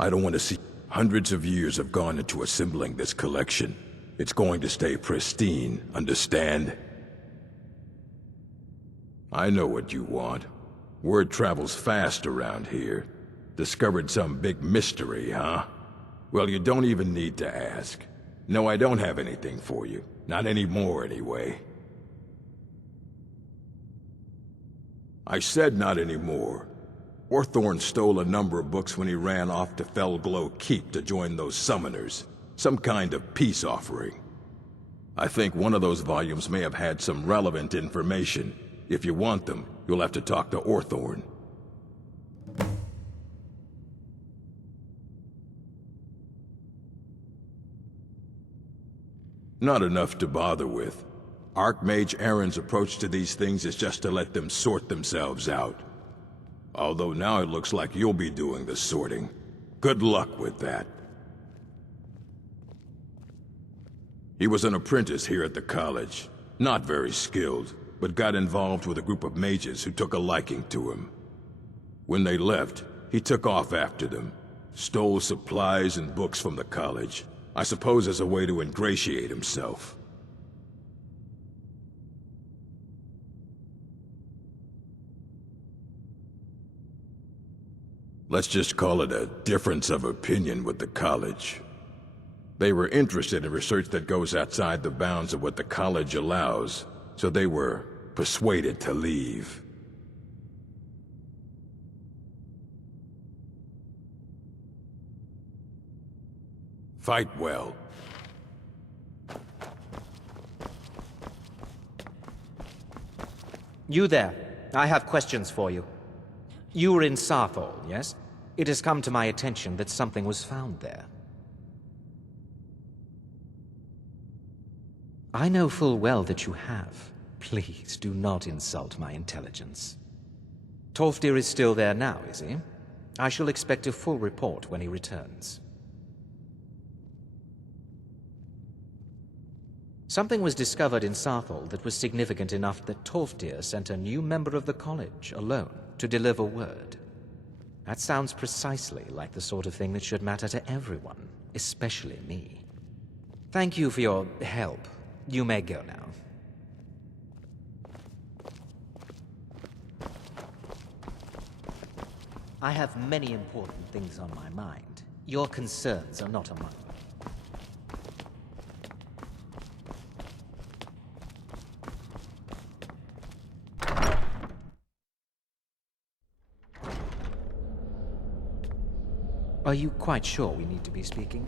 I don't want to see. Hundreds of years have gone into assembling this collection. It's going to stay pristine, understand? I know what you want. Word travels fast around here. Discovered some big mystery, huh? Well, you don't even need to ask. No, I don't have anything for you. Not anymore, anyway. I said not anymore. Orthorn stole a number of books when he ran off to Felglow Keep to join those summoners. Some kind of peace offering. I think one of those volumes may have had some relevant information. If you want them, you'll have to talk to Orthorn. Not enough to bother with. Archmage Aaron's approach to these things is just to let them sort themselves out. Although now it looks like you'll be doing the sorting. Good luck with that. He was an apprentice here at the college. Not very skilled, but got involved with a group of mages who took a liking to him. When they left, he took off after them. Stole supplies and books from the college. I suppose as a way to ingratiate himself. Let's just call it a difference of opinion with the college. They were interested in research that goes outside the bounds of what the college allows, so they were persuaded to leave. Fight well. You there. I have questions for you. You were in Sarthal, yes? It has come to my attention that something was found there. I know full well that you have. Please do not insult my intelligence. Tolfdir is still there now, is he? I shall expect a full report when he returns. Something was discovered in Sarthal that was significant enough that Tolfdir sent a new member of the college alone to deliver word. That sounds precisely like the sort of thing that should matter to everyone, especially me. Thank you for your help. You may go now. I have many important things on my mind. Your concerns are not among them. Are you quite sure we need to be speaking?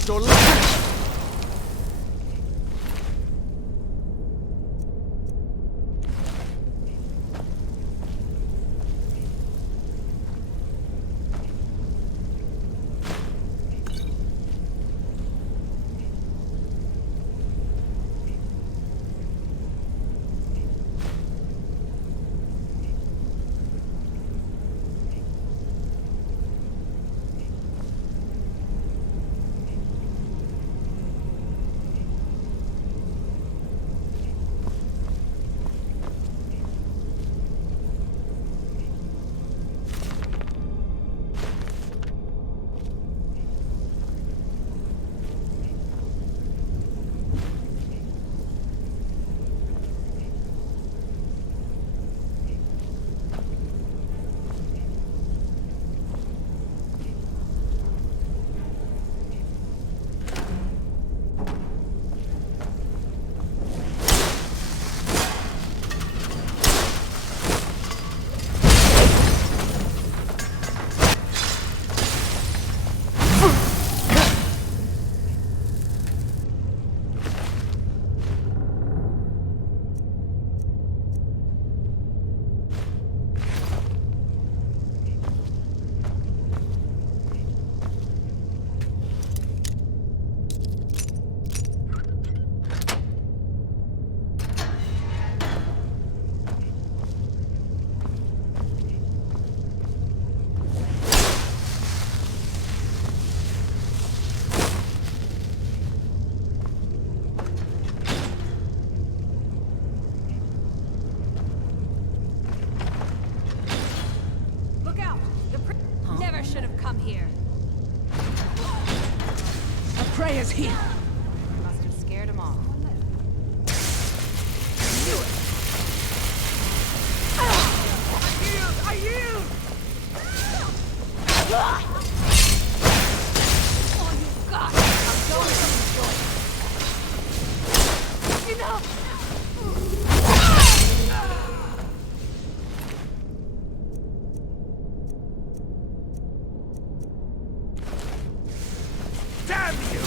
lost your life! Prey is here. Must have scared them off. I yield! Oh, you got it! I'm going to enjoy it. Enough! Damn you!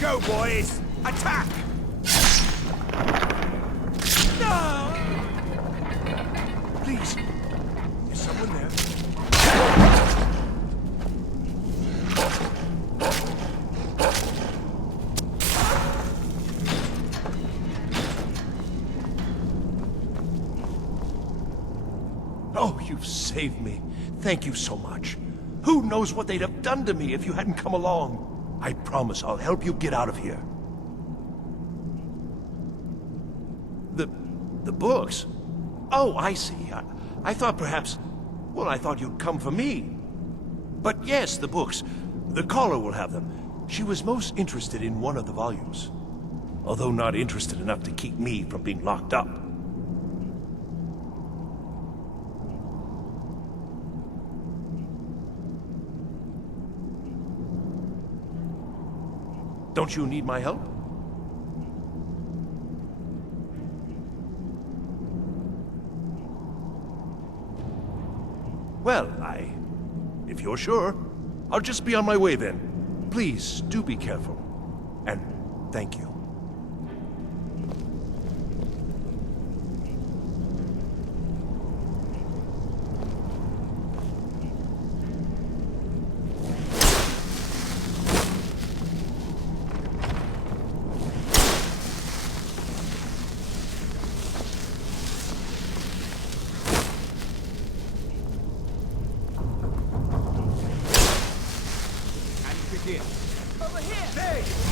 Go, boys! Attack! No! Please, is someone there? Oh, you've saved me. Thank you so much. Who knows what they'd have done to me if you hadn't come along? I promise I'll help you get out of here. The books? Oh, I see. I thought perhaps... Well, I thought you'd come for me. But yes, the books. The caller will have them. She was most interested in one of the volumes. Although not interested enough to keep me from being locked up. Don't you need my help? Well, if you're sure, I'll just be on my way then. Please, do be careful. And thank you. begin. Over here! Hey!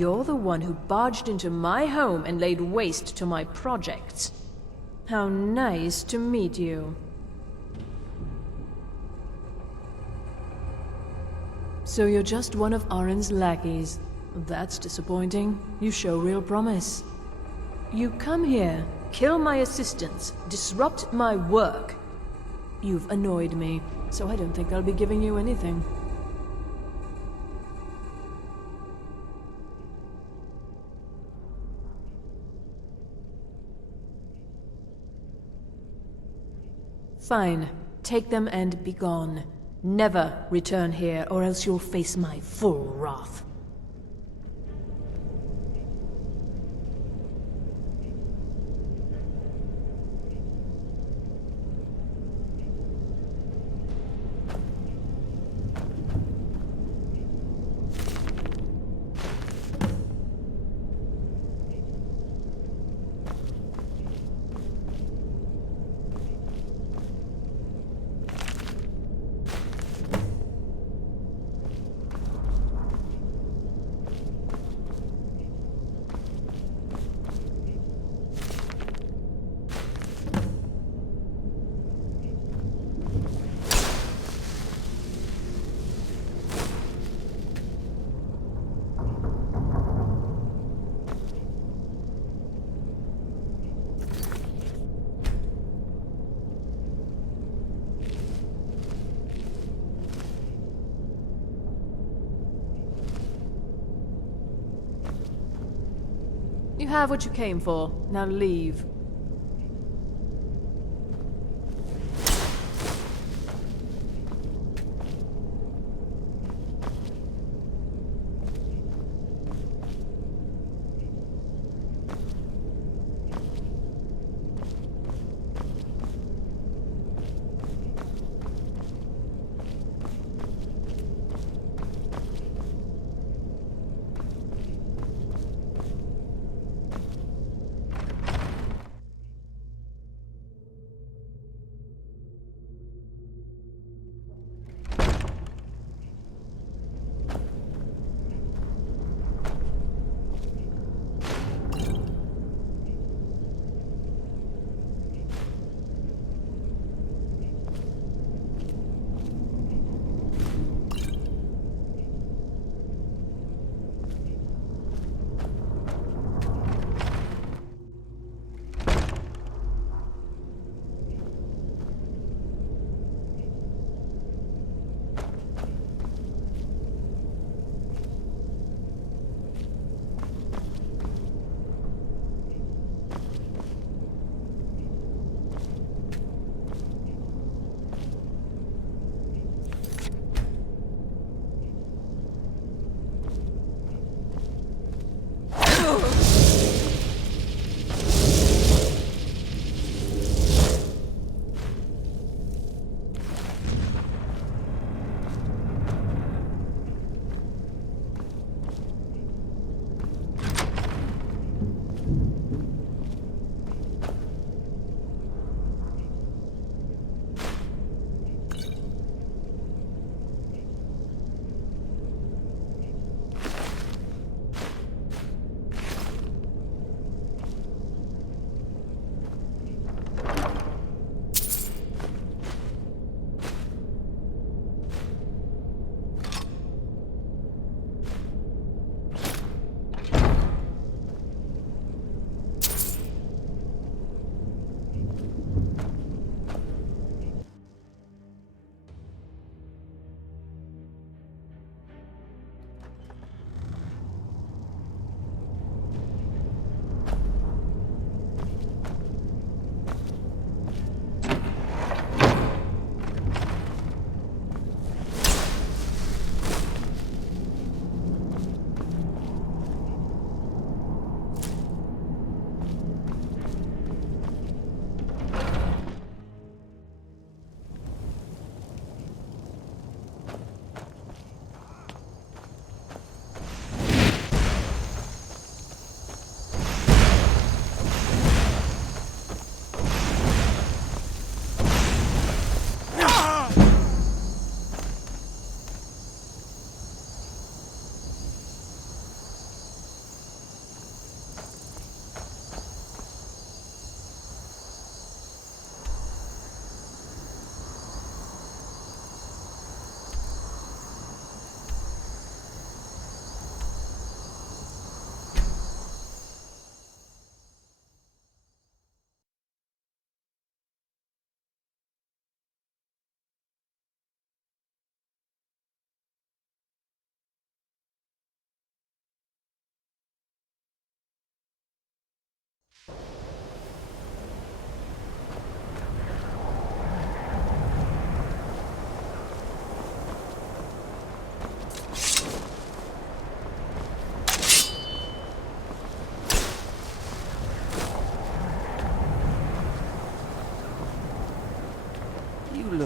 you're the one who barged into my home and laid waste to my projects. How nice to meet you. So you're just one of Oren's lackeys. That's disappointing. You show real promise. You come here, kill my assistants, disrupt my work. You've annoyed me, so I don't think I'll be giving you anything. Fine. Take them and be gone. Never return here, or else you'll face my full wrath. You have what you came for. Now leave.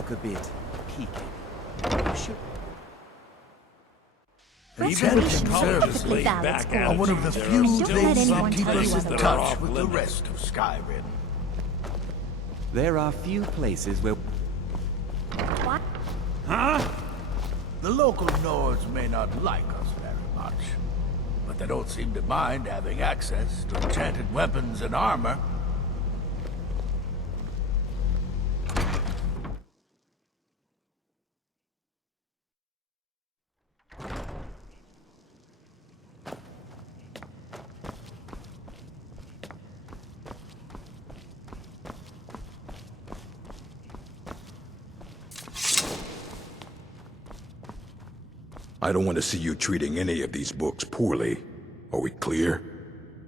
look a bit peaky. You should... Retention service laid back are one of the few Don't let things anyone that keep tell us you in otherwise. touch with the rest of Skyrim. There are few places where... What? The local Nords may not like us very much, but they don't seem to mind having access to enchanted weapons and armor. I don't want to see you treating any of these books poorly. Are we clear?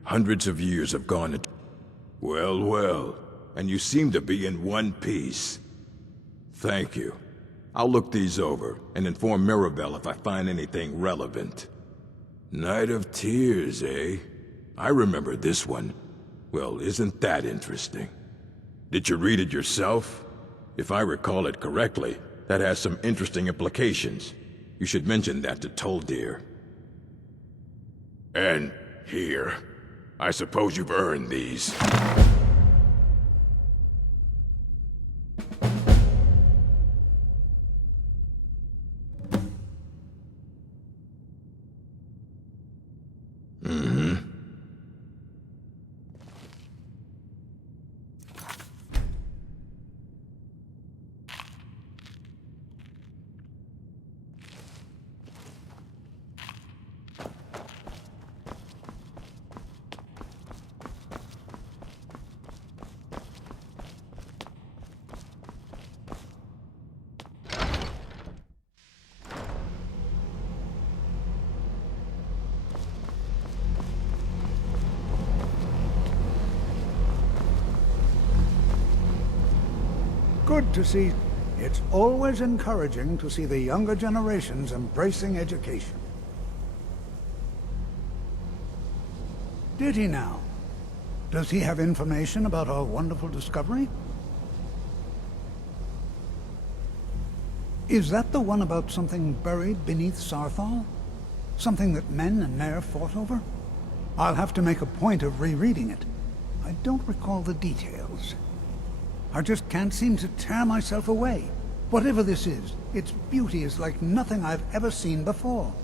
Hundreds of years have gone into... Well, well. And you seem to be in one piece. Thank you. I'll look these over and inform Mirabelle if I find anything relevant. Night of Tears, eh? I remember this one. Well, isn't that interesting? Did you read it yourself? If I recall it correctly, that has some interesting implications. You should mention that to Toldir. And here. I suppose you've earned these. Good to see. It's always encouraging to see the younger generations embracing education. Did he now? Does he have information about our wonderful discovery? Is that the one about something buried beneath Sarthal? Something that men and Mare fought over? I'll have to make a point of rereading it. I don't recall the details. I just can't seem to tear myself away. Whatever this is, its beauty is like nothing I've ever seen before.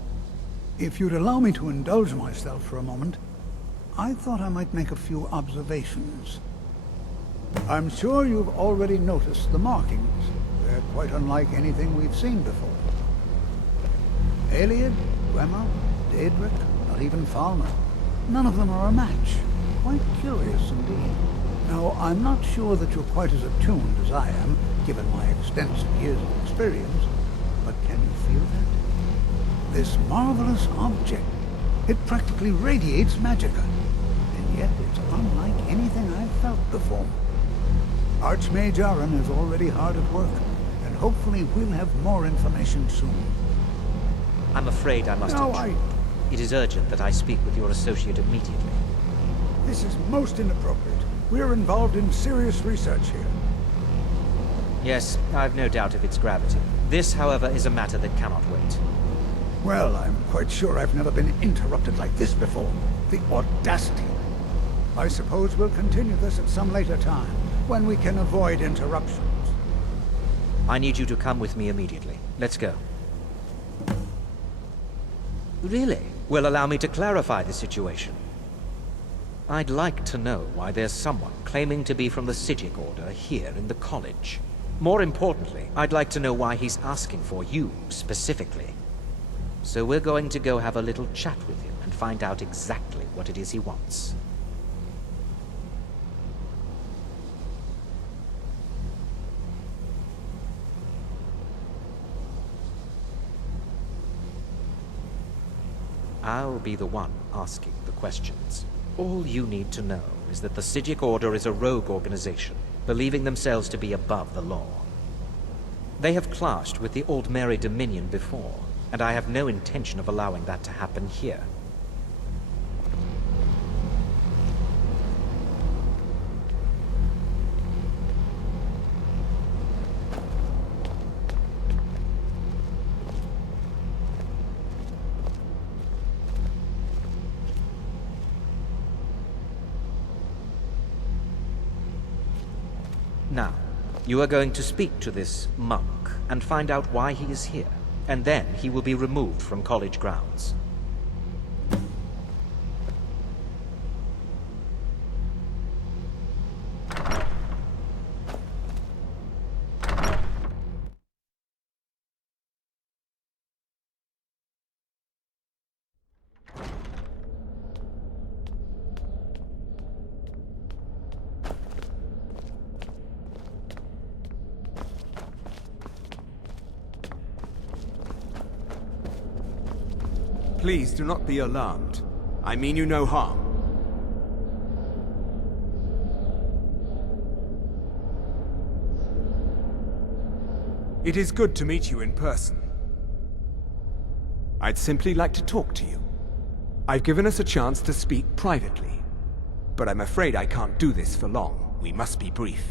If you'd allow me to indulge myself for a moment, I thought I might make a few observations. I'm sure you've already noticed the markings. They're quite unlike anything we've seen before. Aliad, Gwemmer, Daedric, not even Falmer. None of them are a match. Quite curious indeed. Now, I'm not sure that you're quite as attuned as I am, given my extensive years of experience, but can you feel that? This marvelous object, it practically radiates magicka, and yet it's unlike anything I've felt before. Archmage Aaron is already hard at work, and hopefully we'll have more information soon. I'm afraid I must... No, It is urgent that I speak with your associate immediately. This is most inappropriate. We're involved in serious research here. Yes, I've no doubt of its gravity. This, however, is a matter that cannot wait. Well, I'm quite sure I've never been interrupted like this before. The audacity. I suppose we'll continue this at some later time, when we can avoid interruptions. I need you to come with me immediately. Let's go. Really? Well, allow me to clarify the situation. I'd like to know why there's someone claiming to be from the Psijic Order here in the college. More importantly, I'd like to know why he's asking for you, specifically. So we're going to go have a little chat with him and find out exactly what it is he wants. I'll be the one asking the questions. All you need to know is that the Psijic Order is a rogue organization, believing themselves to be above the law. They have clashed with the Old Mary Dominion before, and I have no intention of allowing that to happen here. Now, you are going to speak to this monk and find out why he is here, and then he will be removed from college grounds. Please do not be alarmed. I mean you no harm. It is good to meet you in person. I'd simply like to talk to you. I've given us a chance to speak privately, but I'm afraid I can't do this for long. We must be brief.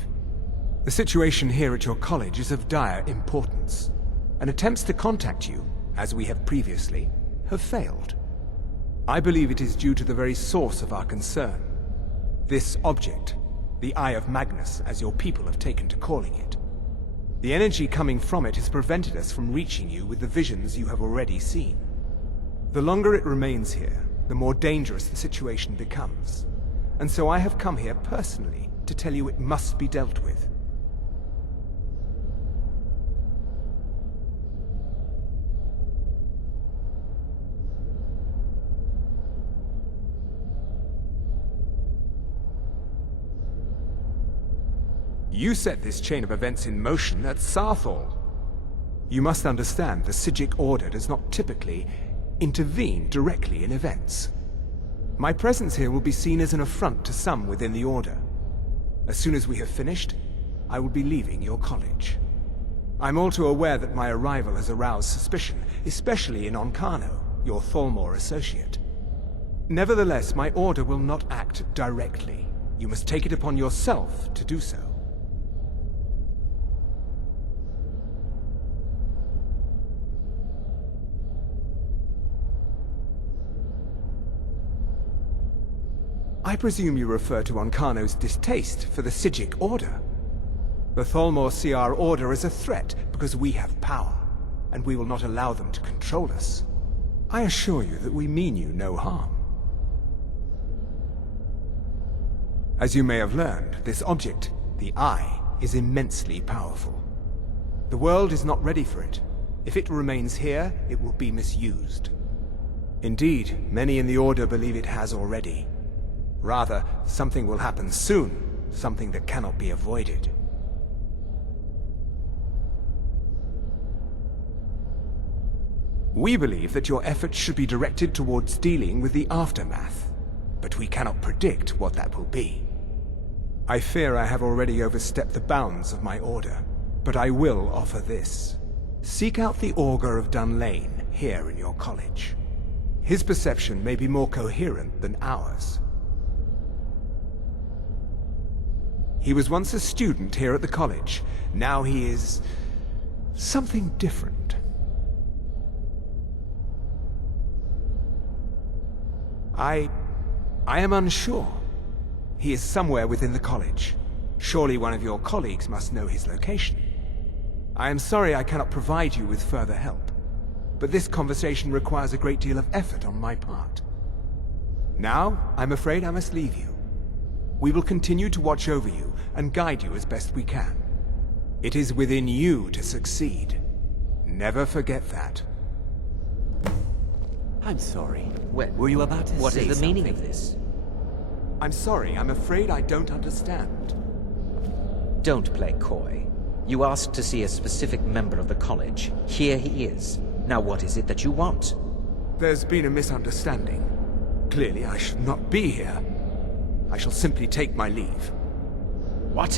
The situation here at your college is of dire importance, and attempts to contact you, as we have previously, have failed. I believe it is due to the very source of our concern. This object, the Eye of Magnus, as your people have taken to calling it. The energy coming from it has prevented us from reaching you with the visions you have already seen. The longer it remains here, the more dangerous the situation becomes. And so I have come here personally to tell you it must be dealt with. You set this chain of events in motion at Sarthal. You must understand the Psijic Order does not typically intervene directly in events. My presence here will be seen as an affront to some within the Order. As soon as we have finished, I will be leaving your college. I'm all too aware that my arrival has aroused suspicion, especially in Onkano, your Thalmor associate. Nevertheless, my Order will not act directly. You must take it upon yourself to do so. I presume you refer to Onkano's distaste for the Psijic Order. The Thalmor see our Order as a threat because we have power, and we will not allow them to control us. I assure you that we mean you no harm. As you may have learned, this object, the Eye, is immensely powerful. The world is not ready for it. If it remains here, it will be misused. Indeed, many in the Order believe it has already. Rather, something will happen soon, something that cannot be avoided. We believe that your efforts should be directed towards dealing with the aftermath, but we cannot predict what that will be. I fear I have already overstepped the bounds of my Order, but I will offer this. Seek out the Augur of Dunlane here in your college. His perception may be more coherent than ours. He was once a student here at the college. Now he is something different. I am unsure. He is somewhere within the college. Surely one of your colleagues must know his location. I am sorry I cannot provide you with further help, but this conversation requires a great deal of effort on my part. Now, I'm afraid I must leave you. We will continue to watch over you and guide you as best we can. It is within you to succeed. Never forget that. I'm sorry. Were you about to say What is the meaning something? of this? I'm sorry, I'm afraid I don't understand. Don't play coy. You asked to see a specific member of the college. Here he is. Now what is it that you want? There's been a misunderstanding. Clearly I should not be here. I shall simply take my leave. What?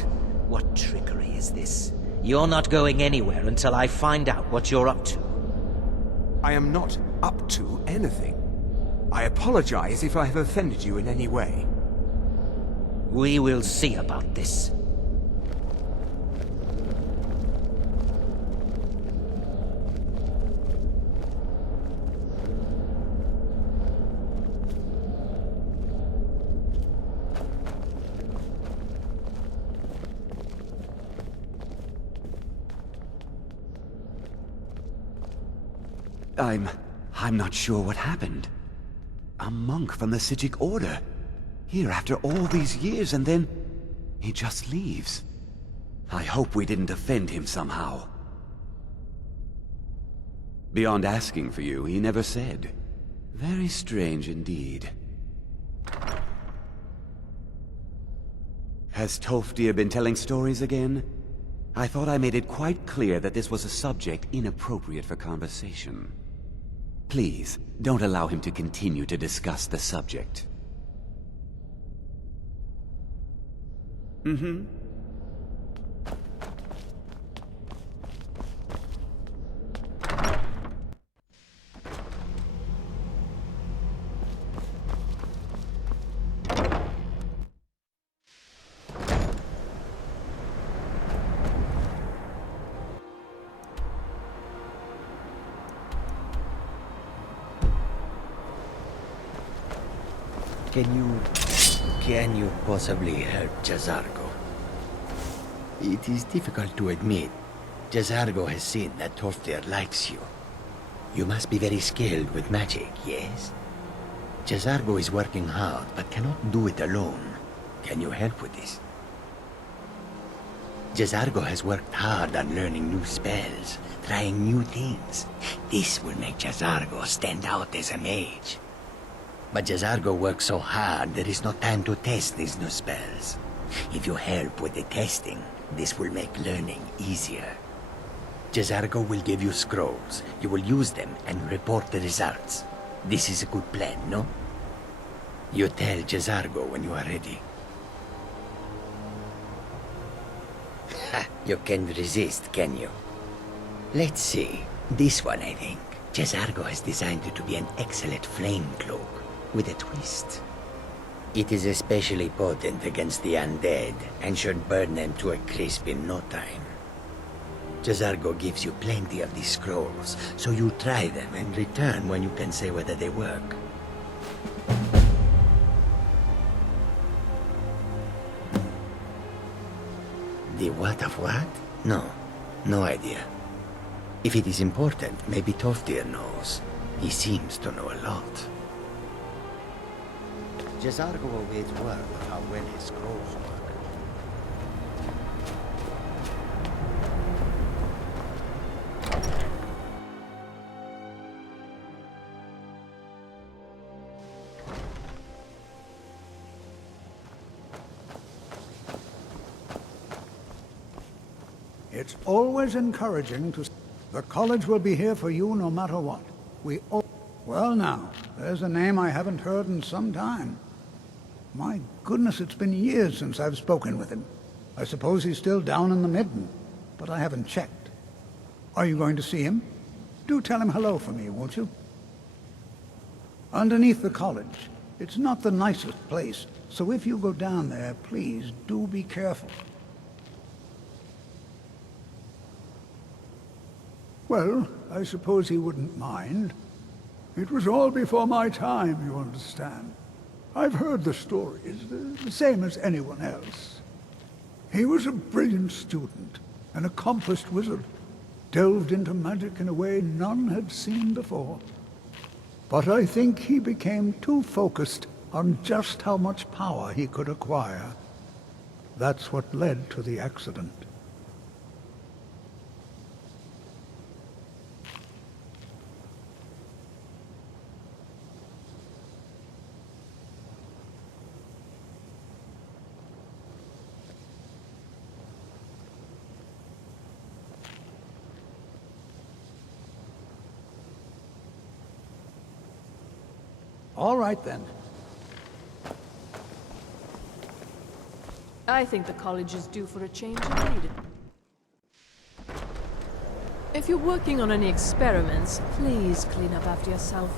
What trickery is this? You're not going anywhere until I find out what you're up to. I am not up to anything. I apologize if I have offended you in any way. We will see about this. I'm not sure what happened. A monk from the Sijic Order. Here after all these years, and then he just leaves. I hope we didn't offend him somehow. Beyond asking for you, he never said. Very strange indeed. Has Toftir been telling stories again? I thought I made it quite clear that this was a subject inappropriate for conversation. Please, don't allow him to continue to discuss the subject. Mm-hmm. Can you possibly help Jazargo? It is difficult to admit. Jazargo has seen that Toftir likes you. You must be very skilled with magic, yes? Jazargo is working hard, but cannot do it alone. Can you help with this? Jazargo has worked hard on learning new spells, trying new things. This will make Jazargo stand out as a mage. But Jazargo works so hard, there is no time to test these new spells. If you help with the testing, this will make learning easier. Jazargo will give you scrolls. You will use them and report the results. This is a good plan, no? You tell Jazargo when you are ready. Ha! You can resist, can you? Let's see. This one, I think. Jazargo has designed it to be an excellent flame cloak, with a twist. It is especially potent against the undead, and should burn them to a crisp in no time. Jazargo gives you plenty of these scrolls, so you try them and return when you can say whether they work. The what of what? No idea. If it is important, maybe Toftir knows. He seems to know a lot. Jazargo awaits word of how well his scrolls work. It's always encouraging to... The college will be here for you no matter what. Well now, there's a name I haven't heard in some time. My goodness, it's been years since I've spoken with him. I suppose he's still down in the Midden, but I haven't checked. Are you going to see him? Do tell him hello for me, won't you? Underneath the college. It's not the nicest place, so if you go down there, please do be careful. Well, I suppose he wouldn't mind. It was all before my time, you understand. I've heard the stories, the same as anyone else. He was a brilliant student, an accomplished wizard, delved into magic in a way none had seen before. But I think he became too focused on just how much power he could acquire. That's what led to the accident. All right, then. I think the college is due for a change indeed. If you're working on any experiments, please clean up after yourself.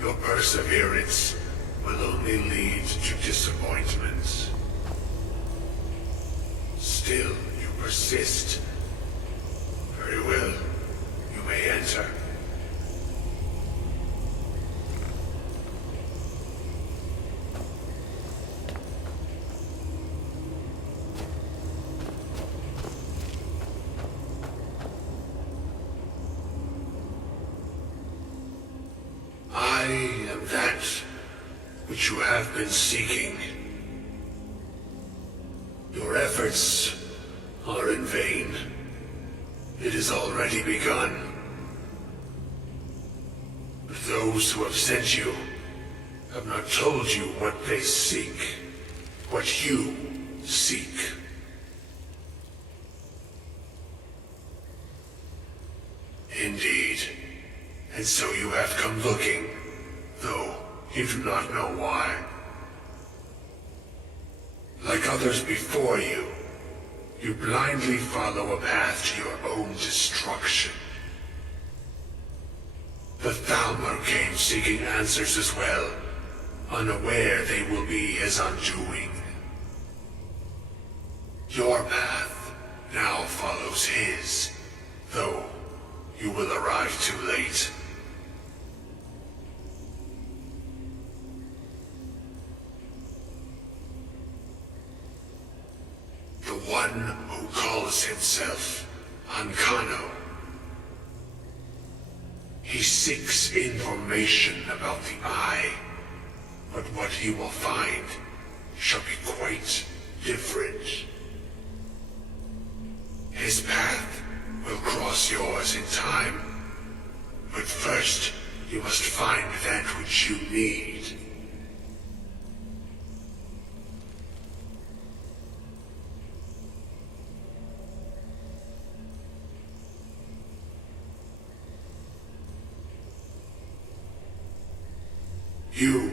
Your perseverance will only lead to disappointments. Still, you persist. Very well. You may enter. I am that which you have been seeking. Your efforts are in vain. It has already begun. But those who have sent you have not told you what they seek, what you seek. Indeed. And so you have come looking, though you do not know why. Like others before you, you blindly follow a path to your own destruction. The Thalmor came seeking answers as well, unaware they will be his undoing. Your path now follows his, though you will arrive too late. The one who calls himself Ancano. He seeks information about the Eye, but what he will find shall be quite different. His path will cross yours in time, but first you must find that which you need. You,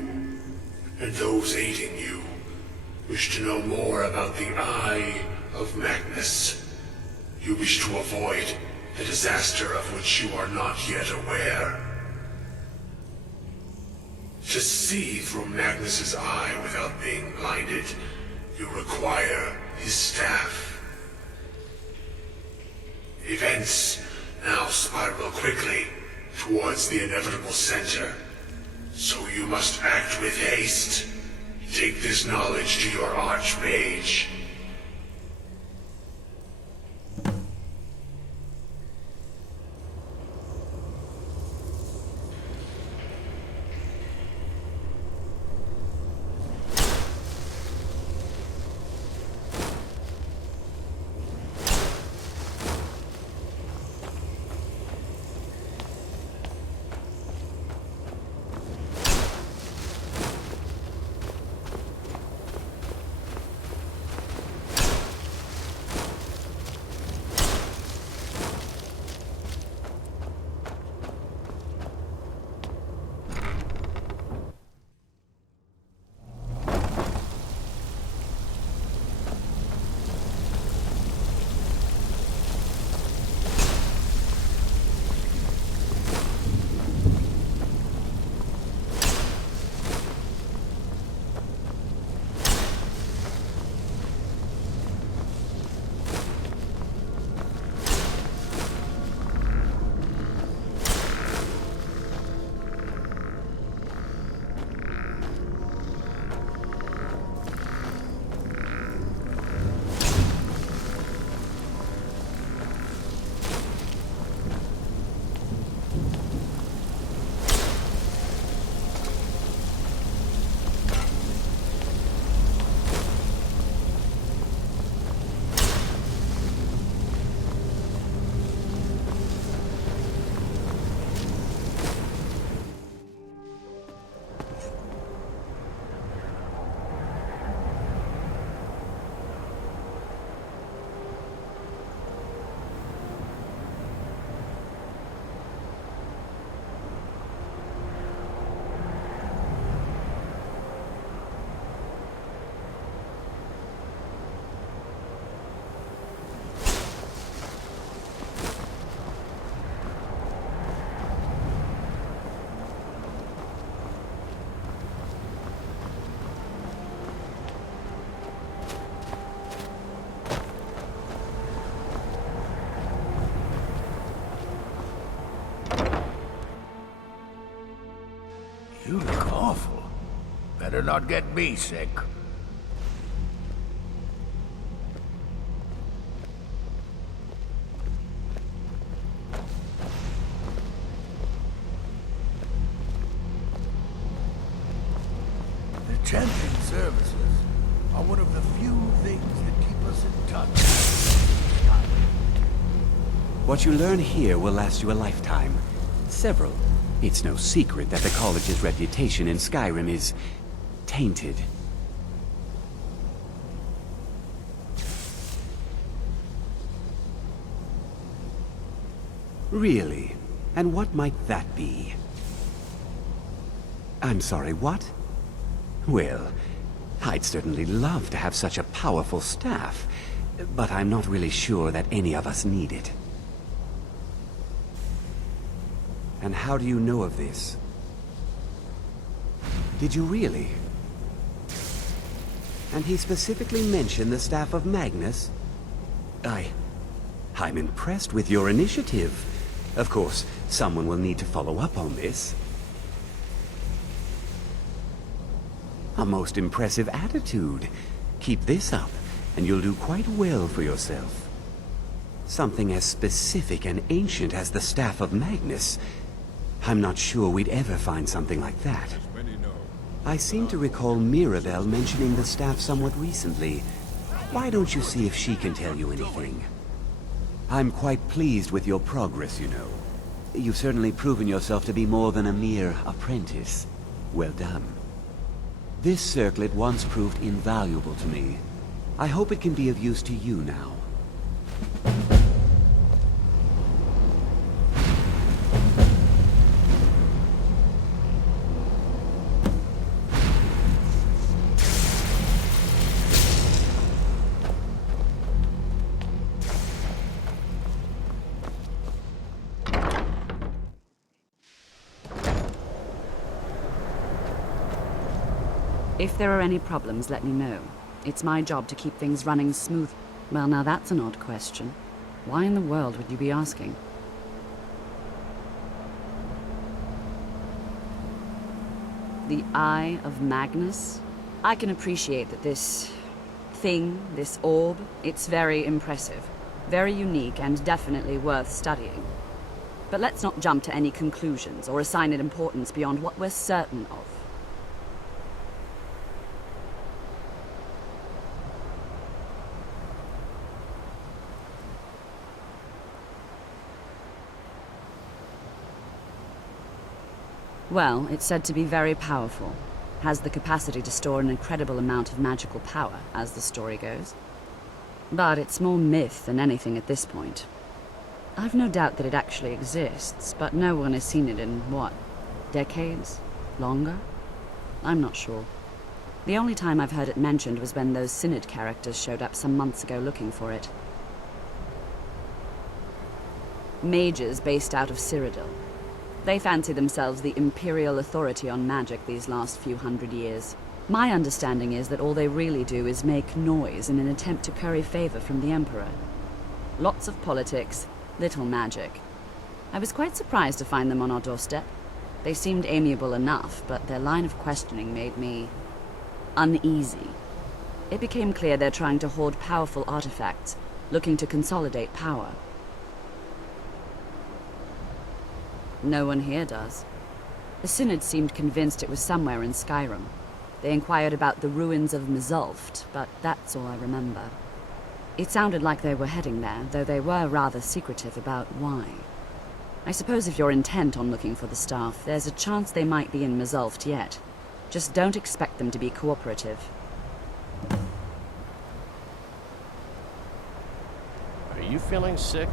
and those aiding you, wish to know more about the Eye of Magnus. You wish to avoid the disaster of which you are not yet aware. To see through Magnus's eye without being blinded, you require his staff. Events now spiral quickly towards the inevitable center. So you must act with haste. Take this knowledge to your Archmage. You look awful. Better not get me sick. The chanting services are one of the few things that keep us in touch. What you learn here will last you a lifetime. Several. It's no secret that the college's reputation in Skyrim is tainted. Really? And what might that be? I'm sorry, what? Well, I'd certainly love to have such a powerful staff, but I'm not really sure that any of us need it. And how do you know of this? Did you really? And he specifically mentioned the staff of Magnus? I'm impressed with your initiative. Of course, someone will need to follow up on this. A most impressive attitude. Keep this up, and you'll do quite well for yourself. Something as specific and ancient as the staff of Magnus. I'm not sure we'd ever find something like that. I seem to recall Mirabelle mentioning the staff somewhat recently. Why don't you see if she can tell you anything? I'm quite pleased with your progress, you know. You've certainly proven yourself to be more than a mere apprentice. Well done. This circlet once proved invaluable to me. I hope it can be of use to you now. If there are any problems, let me know. It's my job to keep things running smooth. Well, now that's an odd question. Why in the world would you be asking? The Eye of Magnus? I can appreciate that this thing, this orb, it's very impressive. Very unique and definitely worth studying. But let's not jump to any conclusions or assign it importance beyond what we're certain of. Well, it's said to be very powerful. Has the capacity to store an incredible amount of magical power, as the story goes. But it's more myth than anything at this point. I've no doubt that it actually exists, but no one has seen it in, what, decades? Longer? I'm not sure. The only time I've heard it mentioned was when those Synod characters showed up some months ago looking for it. Mages based out of Cyrodiil. They fancy themselves the imperial authority on magic these last few hundred years. My understanding is that all they really do is make noise in an attempt to curry favor from the Emperor. Lots of politics, little magic. I was quite surprised to find them on our doorstep. They seemed amiable enough, but their line of questioning made me uneasy. It became clear they're trying to hoard powerful artifacts, looking to consolidate power. No one here does. The Synod seemed convinced it was somewhere in Skyrim. They inquired about the ruins of Mzulft, but that's all I remember. It sounded like they were heading there, though they were rather secretive about why. I suppose if you're intent on looking for the staff, there's a chance they might be in Mzulft yet. Just don't expect them to be cooperative. Are you feeling sick?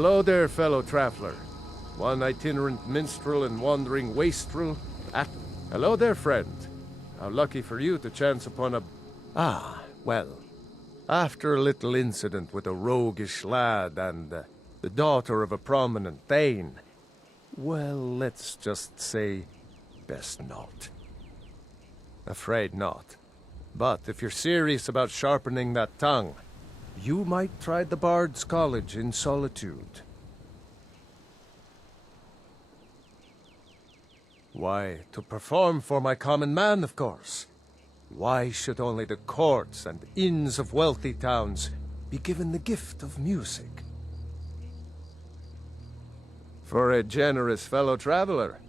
Hello there, fellow traveler. One itinerant minstrel and wandering wastrel. Hello there, friend. How lucky for you to chance upon a... Ah, well. After a little incident with a roguish lad and the daughter of a prominent Thane, well, let's just say, best not. Afraid not. But if you're serious about sharpening that tongue, you might try the Bard's College in Solitude. Why, to perform for my common man, of course. Why should only the courts and inns of wealthy towns be given the gift of music? For a generous fellow traveler.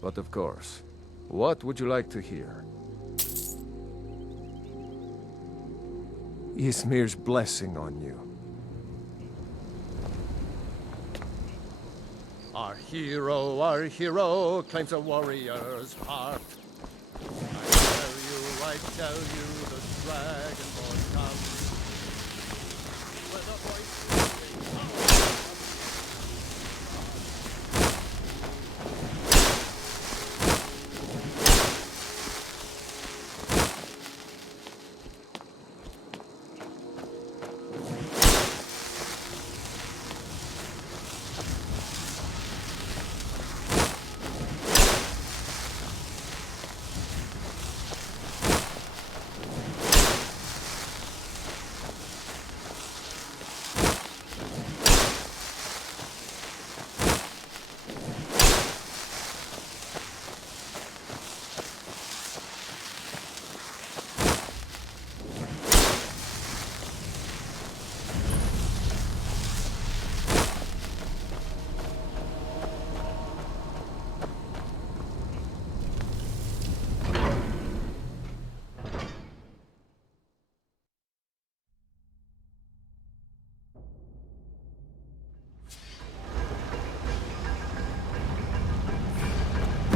But of course, what would you like to hear? Ysmir's blessing on you. Our hero claims a warrior's heart. I tell you, the Dragonborn comes. With a voice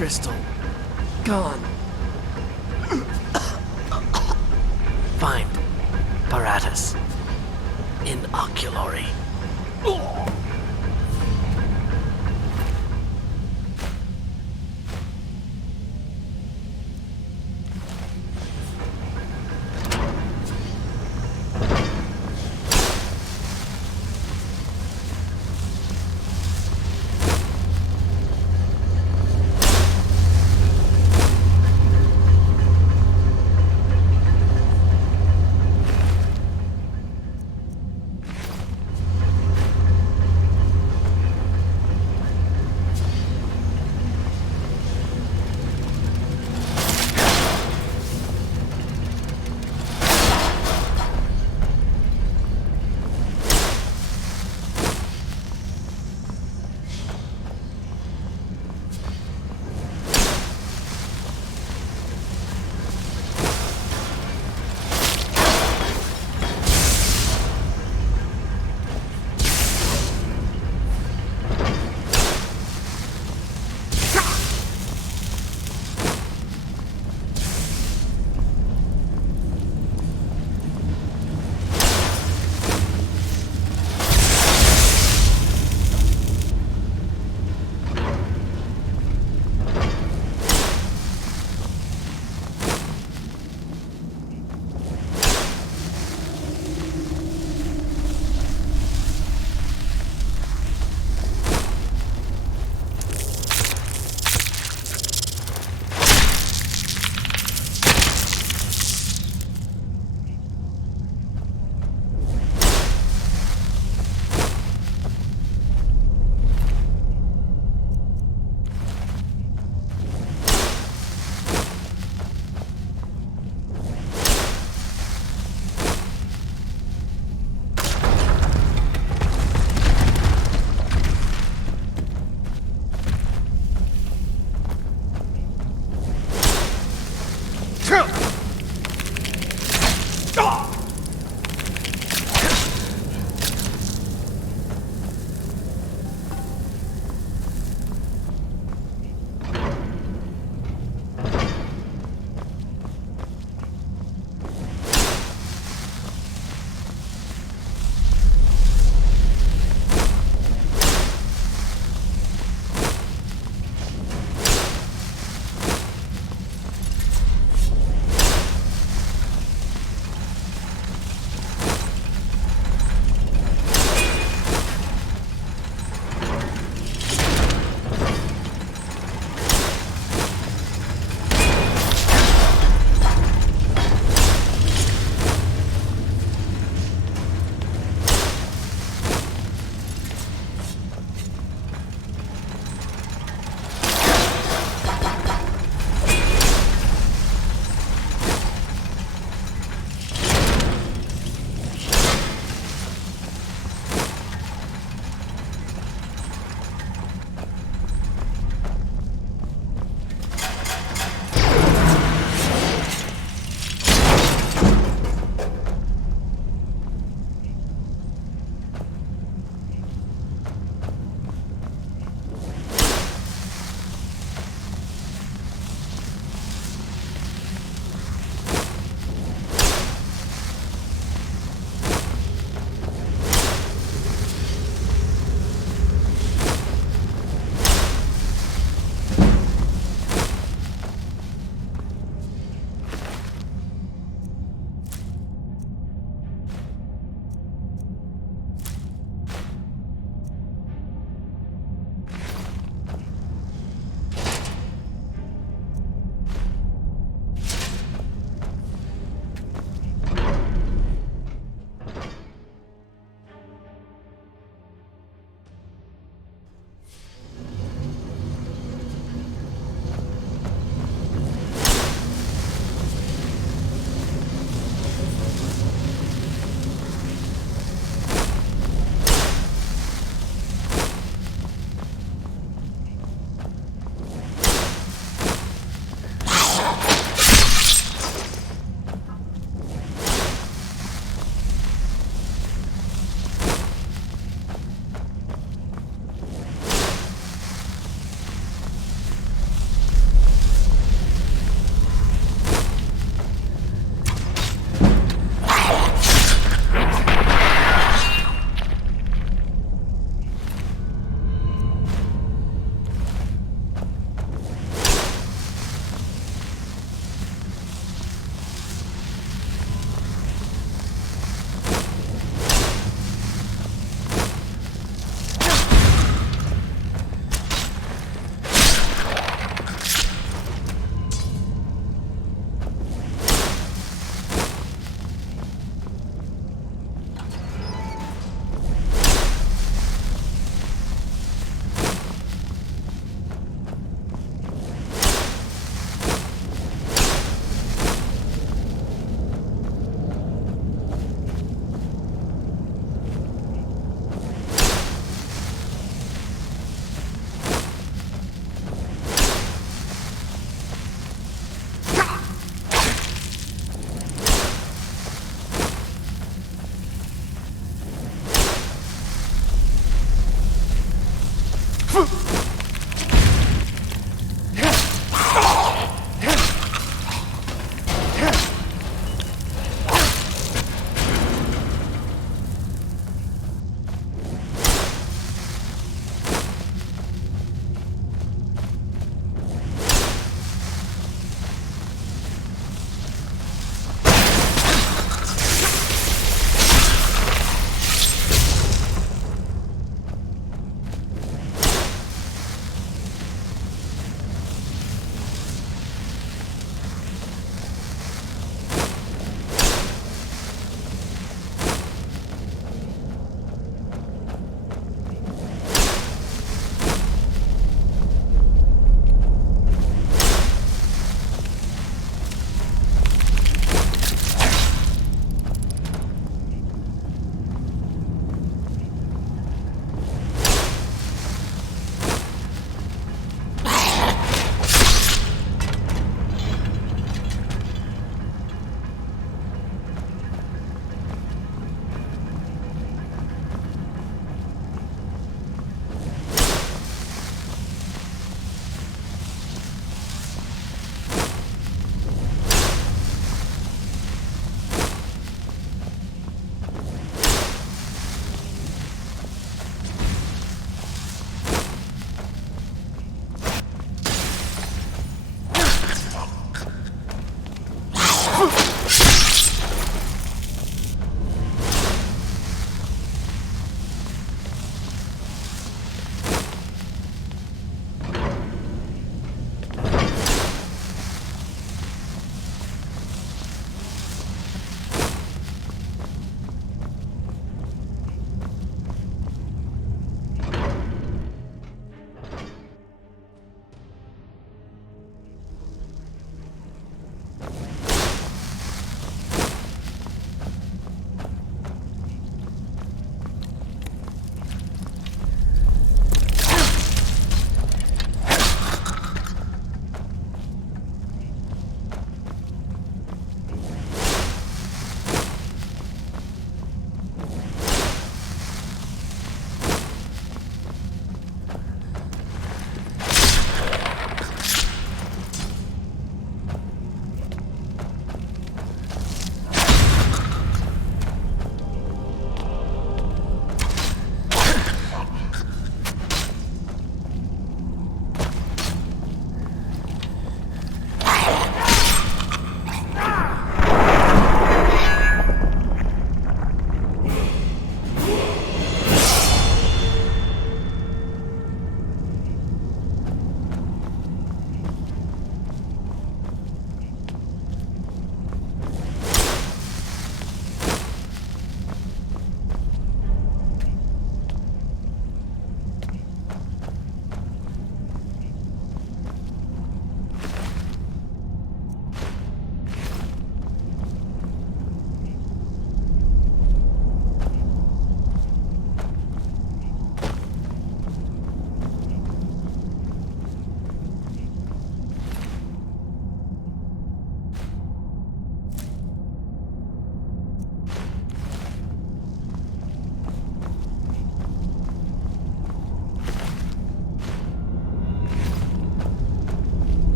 Crystal. Gone. Find Paratus. Inoculary.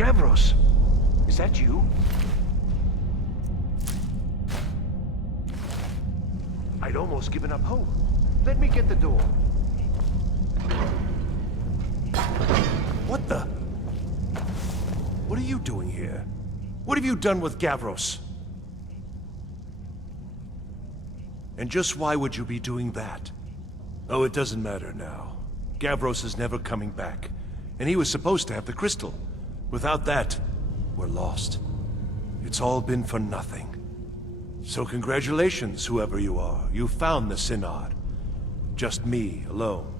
Gavros, is that you? I'd almost given up hope. Let me get the door. What the? What are you doing here? What have you done with Gavros? And just why would you be doing that? Oh, it doesn't matter now. Gavros is never coming back. And he was supposed to have the crystal. Without that, we're lost. It's all been for nothing. So congratulations, whoever you are. You found the Synod. Just me, alone.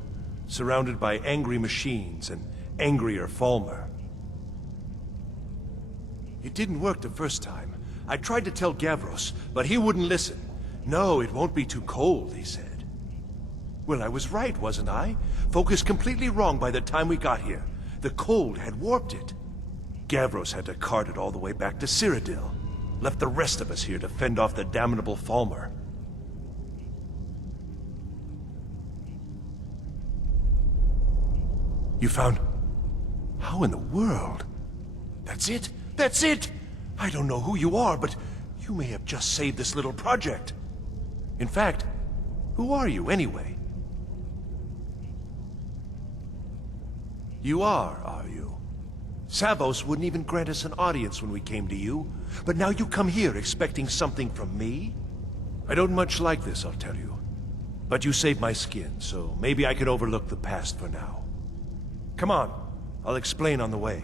Surrounded by angry machines and angrier Falmer. It didn't work the first time. I tried to tell Gavros, but he wouldn't listen. No, it won't be too cold, he said. Well, I was right, wasn't I? Focused completely wrong by the time we got here. The cold had warped it. Gavros had to cart it all the way back to Cyrodiil. Left the rest of us here to fend off the damnable Falmer. You found... How in the world? That's it? That's it! I don't know who you are, but you may have just saved this little project. In fact, who are you anyway? You are you? Savos wouldn't even grant us an audience when we came to you, but now you come here expecting something from me? I don't much like this, I'll tell you. But you saved my skin, so maybe I can overlook the past for now. Come on, I'll explain on the way.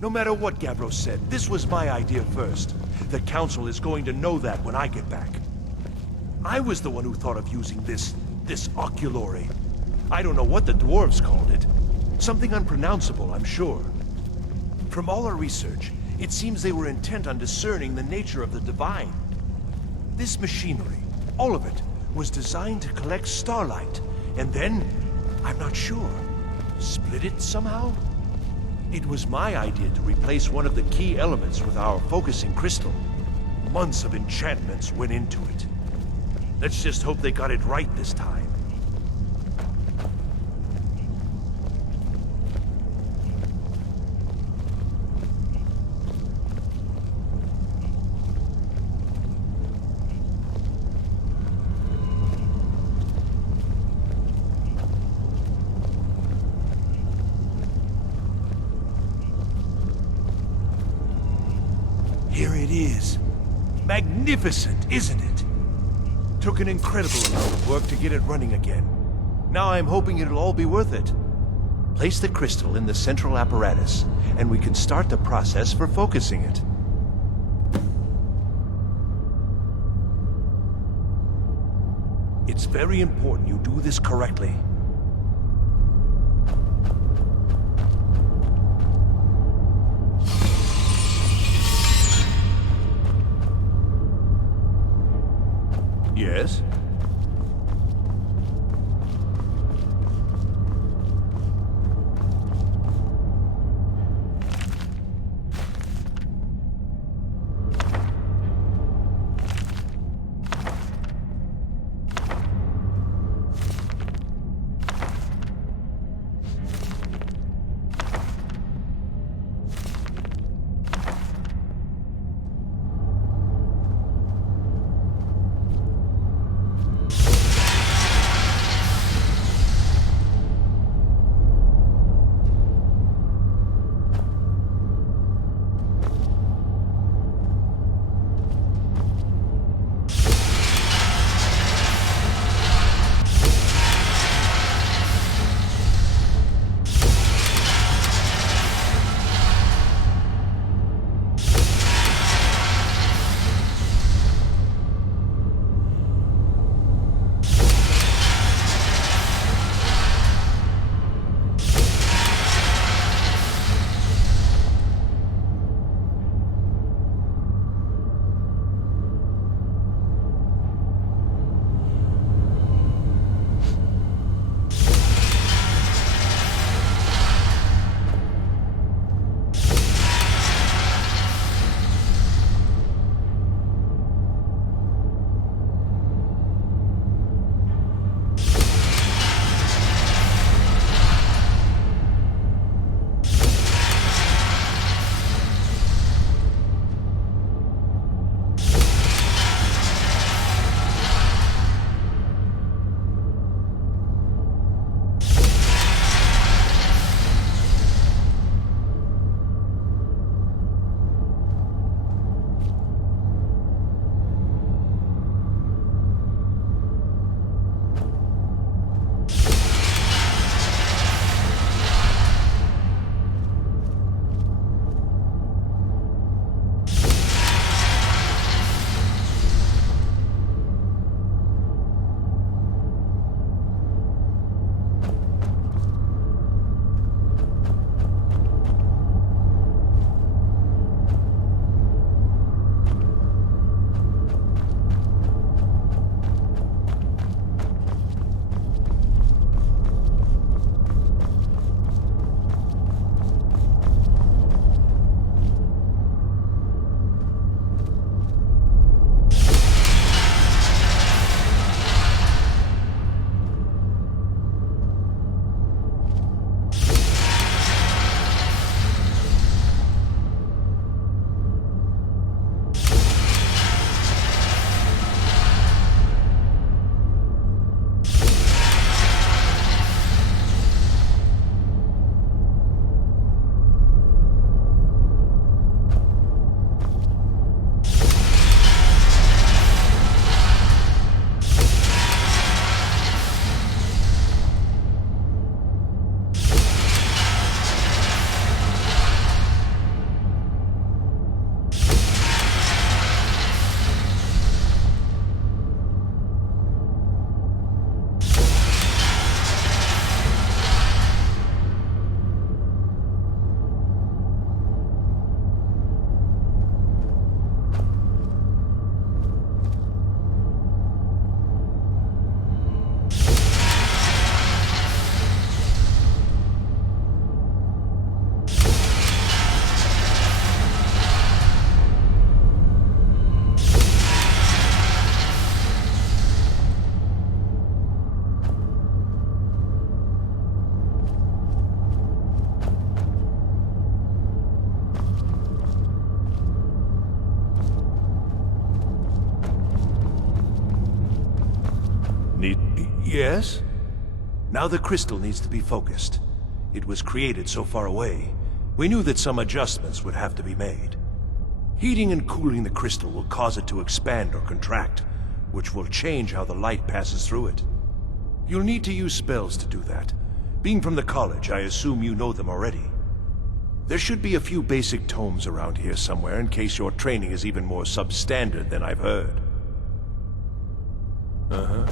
No matter what Gavros said, this was my idea first. The Council is going to know that when I get back. I was the one who thought of using this oculory. I don't know what the dwarves called it. Something unpronounceable, I'm sure. From all our research, it seems they were intent on discerning the nature of the divine. This machinery, all of it, was designed to collect starlight, and then, I'm not sure, split it somehow? It was my idea to replace one of the key elements with our focusing crystal. Months of enchantments went into it. Let's just hope they got it right this time. Here it is. Magnificent, isn't it? Took an incredible amount of work to get it running again. Now I'm hoping it'll all be worth it. Place the crystal in the central apparatus, and we can start the process for focusing it. It's very important you do this correctly. Yes? Yes? Now the crystal needs to be focused. It was created so far away. We knew that some adjustments would have to be made. Heating and cooling the crystal will cause it to expand or contract, which will change how the light passes through it. You'll need to use spells to do that. Being from the college, I assume you know them already. There should be a few basic tomes around here somewhere in case your training is even more substandard than I've heard. Uh-huh.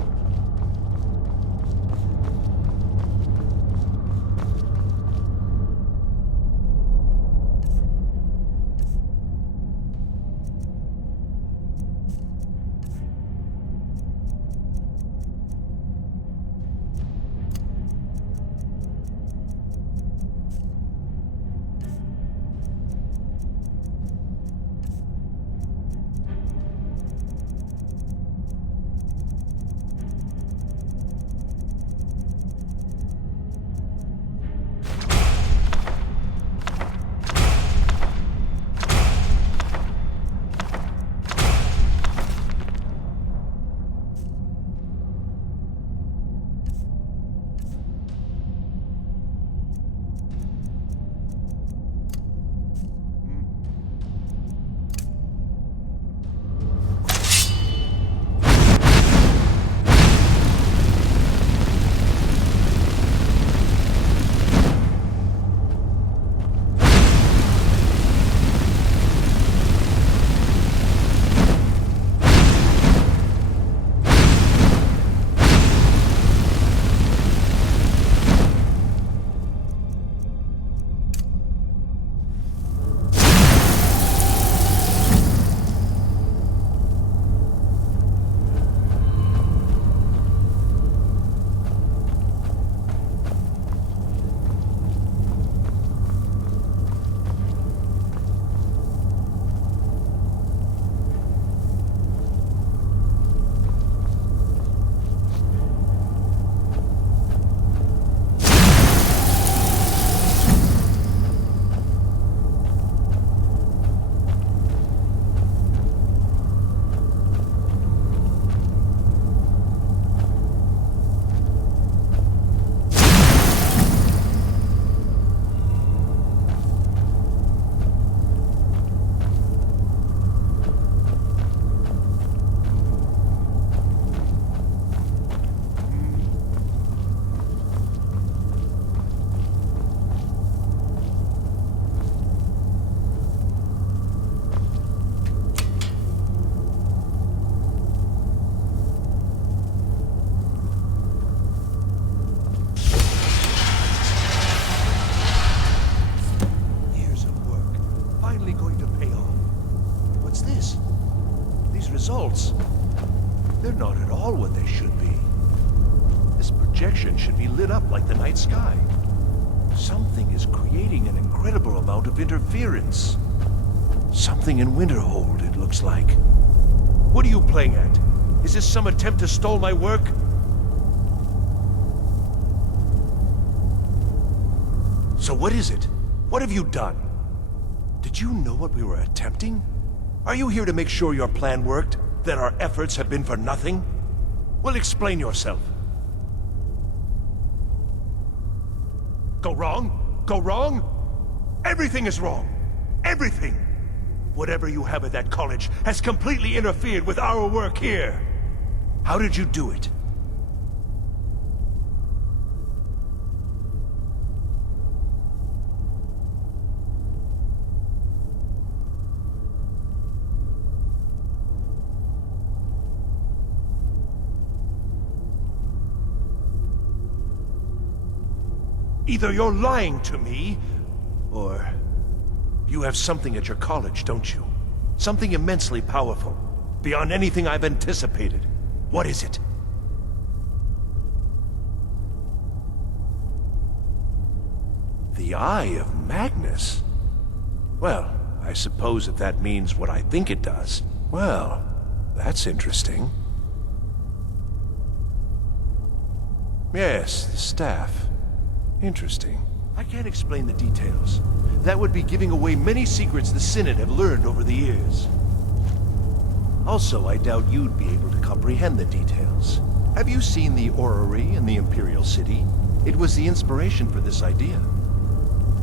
Results. They're not at all what they should be. This projection should be lit up like the night sky. Something is creating an incredible amount of interference. Something in Winterhold, it looks like. What are you playing at? Is this some attempt to stall my work? So what is it? What have you done? Did you know what we were attempting? Are you here to make sure your plan worked? That our efforts have been for nothing? Well, explain yourself. Go wrong? Go wrong? Everything is wrong. Everything. Whatever you have at that college has completely interfered with our work here. How did you do it? Either you're lying to me, or you have something at your college, don't you? Something immensely powerful, beyond anything I've anticipated. What is it? The Eye of Magnus? Well, I suppose if that means what I think it does. Well, that's interesting. Yes, the staff. Interesting. I can't explain the details. That would be giving away many secrets the Synod have learned over the years. Also, I doubt you'd be able to comprehend the details. Have you seen the orrery in the Imperial City? It was the inspiration for this idea.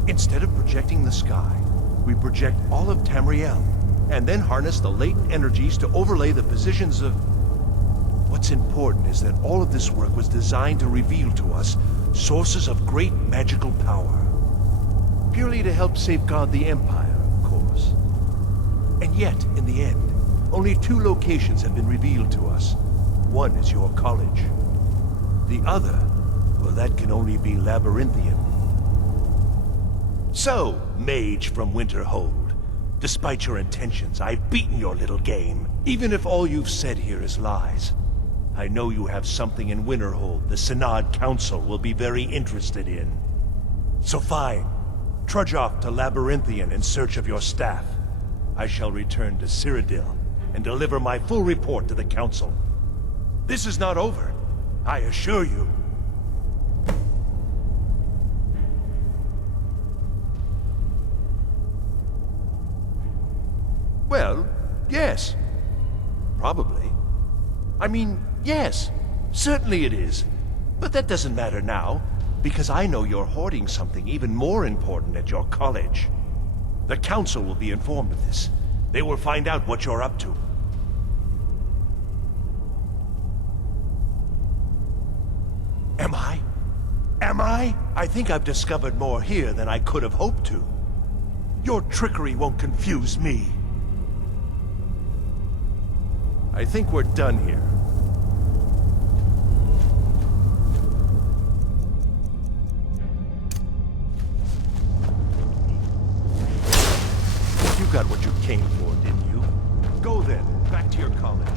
Instead of projecting the sky, we project all of Tamriel, and then harness the latent energies to overlay the positions of... What's important is that all of this work was designed to reveal to us sources of great magical power. Purely to help safeguard the Empire, of course. And yet, in the end, only 2 locations have been revealed to us. One is your college. The other, well, that can only be Labyrinthian. So, mage from Winterhold, despite your intentions, I've beaten your little game. Even if all you've said here is lies, I know you have something in Winterhold the Synod Council will be very interested in. So fine, trudge off to Labyrinthian in search of your staff. I shall return to Cyrodiil and deliver my full report to the Council. This is not over, I assure you. Well, yes. Probably. I mean, yes. Certainly it is. But that doesn't matter now, because I know you're hoarding something even more important at your college. The Council will be informed of this. They will find out what you're up to. Am I? Am I? I think I've discovered more here than I could have hoped to. Your trickery won't confuse me. I think we're done here. You got what you came for, didn't you? Go then, back to your college.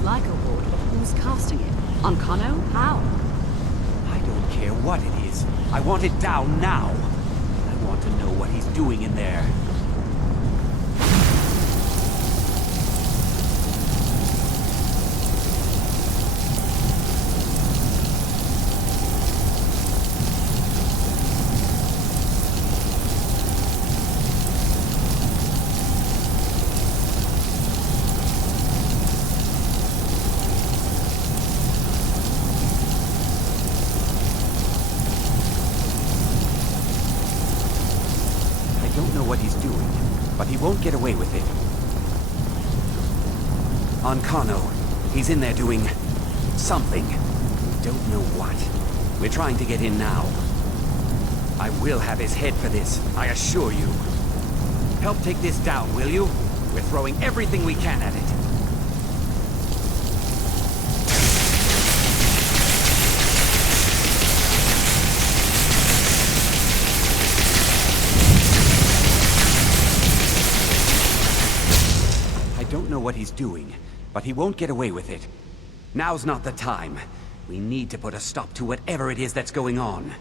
looks like a ward, but who's casting it? Ancano? How? I don't care what it is. I want it down now. I want to know what he's doing in there. Won't get away with it. Ancano, he's in there doing something. We don't know what. We're trying to get in now. I will have his head for this, I assure you. Help take this down, will you? We're throwing everything we can at it. Don't know what he's doing, but he won't get away with it. Now's not the time. We need to put a stop to whatever it is that's going on.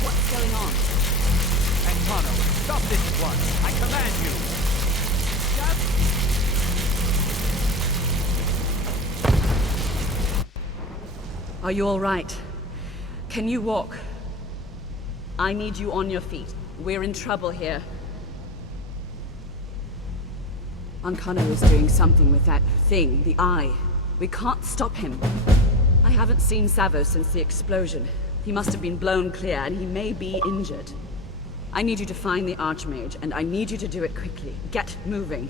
What's going on? Ancano, stop this at once. I command you. Are you all right? Can you walk? I need you on your feet. We're in trouble here. Ancano is doing something with that thing, the eye. We can't stop him. I haven't seen Savo since the explosion. He must have been blown clear, and he may be injured. I need you to find the Archmage, and I need you to do it quickly. Get moving.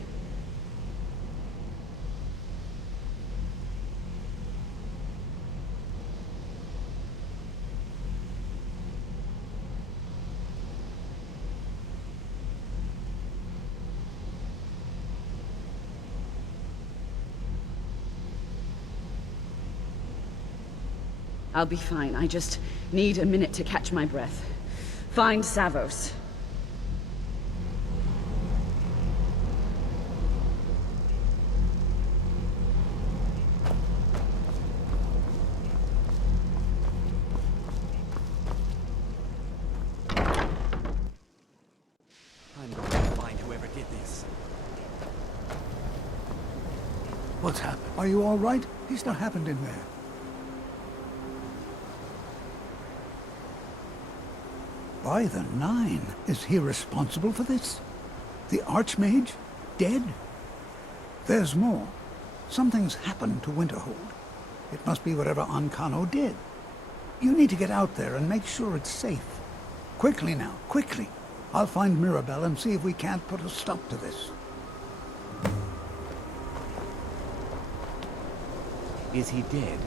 I'll be fine. I just need a minute to catch my breath. Find Savos. I'm going to find whoever did this. What's happened? Are you all right? He's not happened in there. By the Nine, is he responsible for this? The Archmage? Dead? There's more. Something's happened to Winterhold. It must be whatever Ancano did. You need to get out there and make sure it's safe. Quickly now, quickly. I'll find Mirabelle and see if we can't put a stop to this. Is he dead?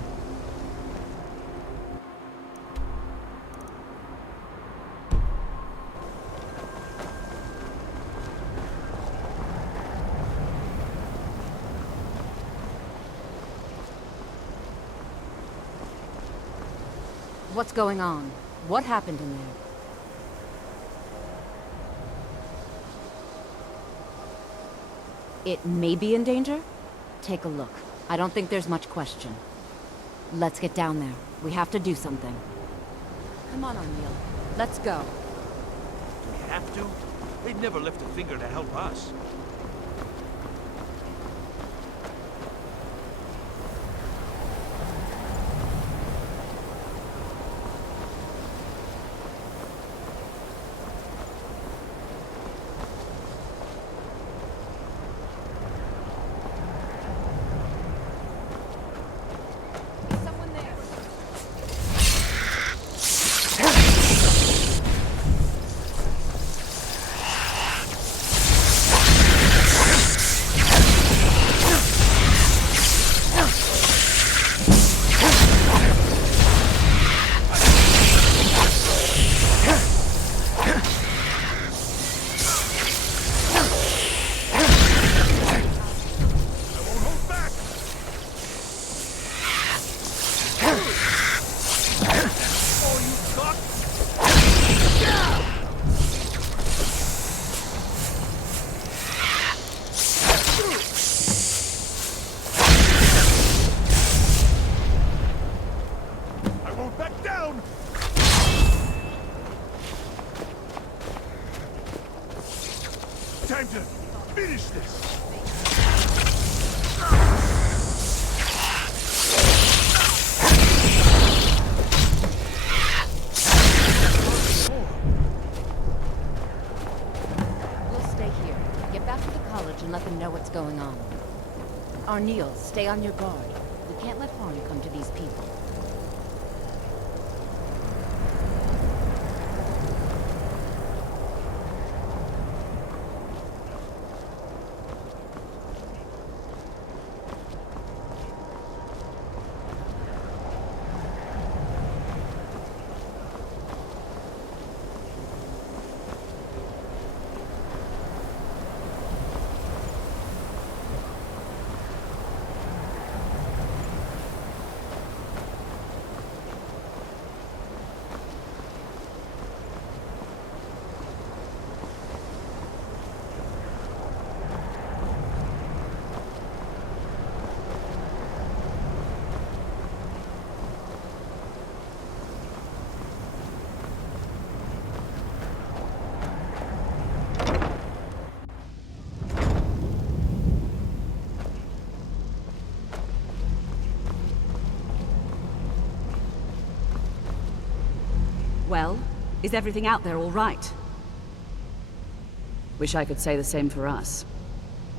What's going on? What happened in there? It may be in danger? Take a look. I don't think there's much question. Let's get down there. We have to do something. Come on, O'Neill. Let's go. Do we have to? They'd never lift a finger to help us. Back down! Time to finish this! We'll stay here. Get back to the college and let them know what's going on. Arneal, stay on your guard. We can't let harm come to these people. Well, is everything out there all right? Wish I could say the same for us.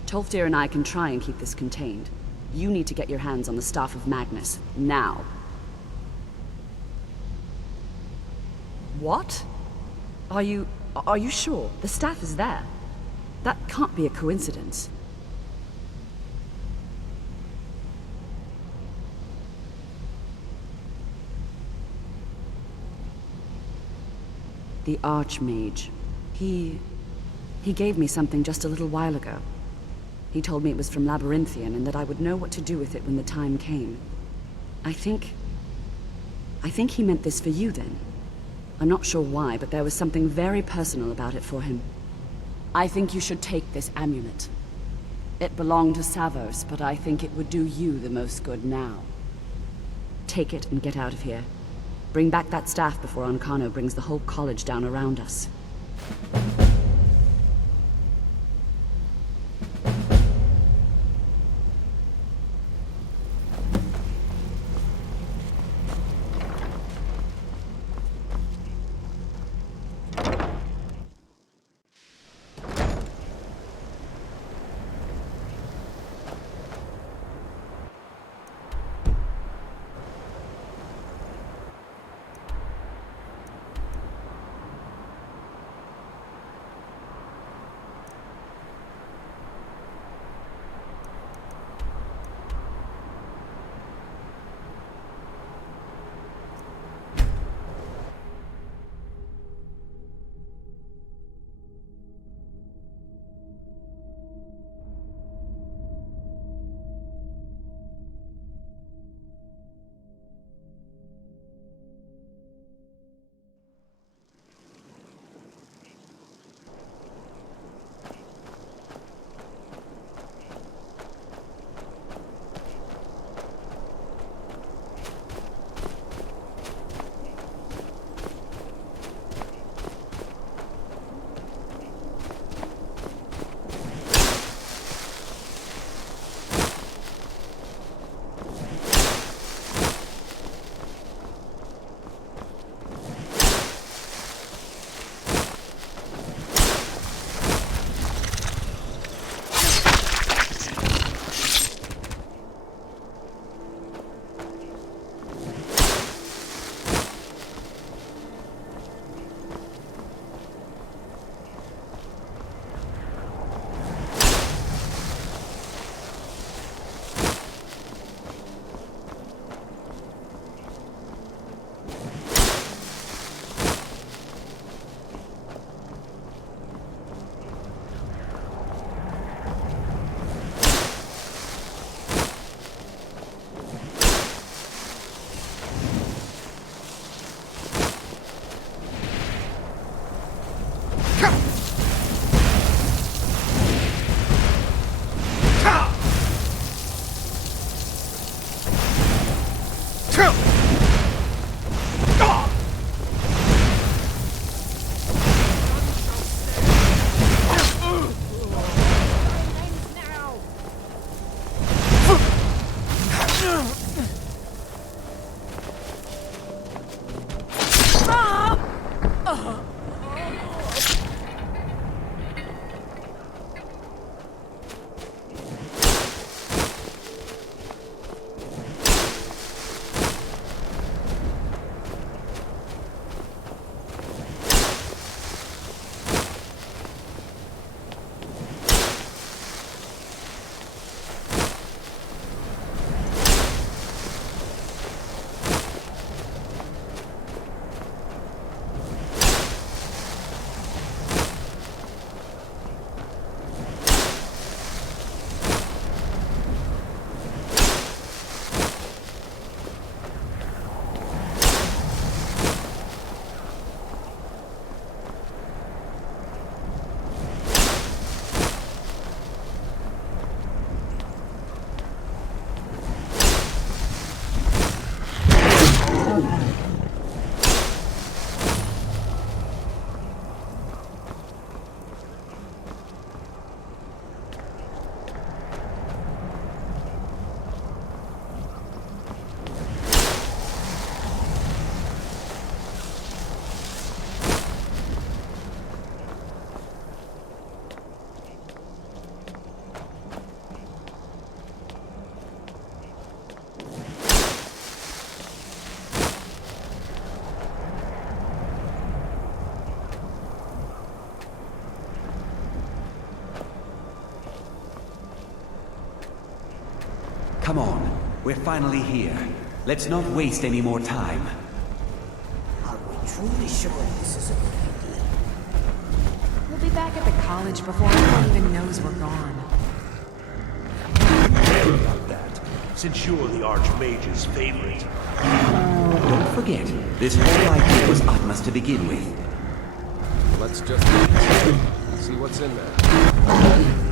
Tolfdir and I can try and keep this contained. You need to get your hands on the Staff of Magnus, now. What? Are you sure? The staff is there. That can't be a coincidence. The Archmage. He gave me something just a little while ago. He told me it was from Labyrinthian and that I would know what to do with it when the time came. I think he meant this for you then. I'm not sure why, but there was something very personal about it for him. I think you should take this amulet. It belonged to Savos, but I think it would do you the most good now. Take it and get out of here. Bring back that staff before Ancano brings the whole college down around us. Come on, we're finally here. Let's not waste any more time. Are we truly sure this is a good idea? We'll be back at the college before anyone even knows we're gone. About that, since you're the Archmage's favorite. Don't forget, this whole idea was Atma's to begin with. Let's just see what's in there.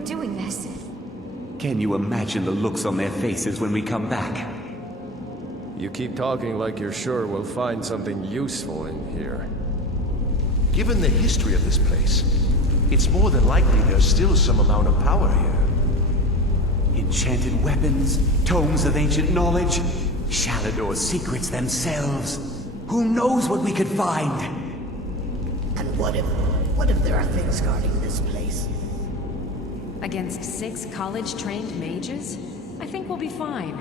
we're doing this. Can you imagine the looks on their faces when we come back? You keep talking like you're sure we'll find something useful in here. Given the history of this place, it's more than likely there's still some amount of power here. Enchanted weapons, tomes of ancient knowledge, Shalador's secrets themselves. Who knows what we could find? And what if there are things guarding this place? Against 6 college-trained mages? I think we'll be fine.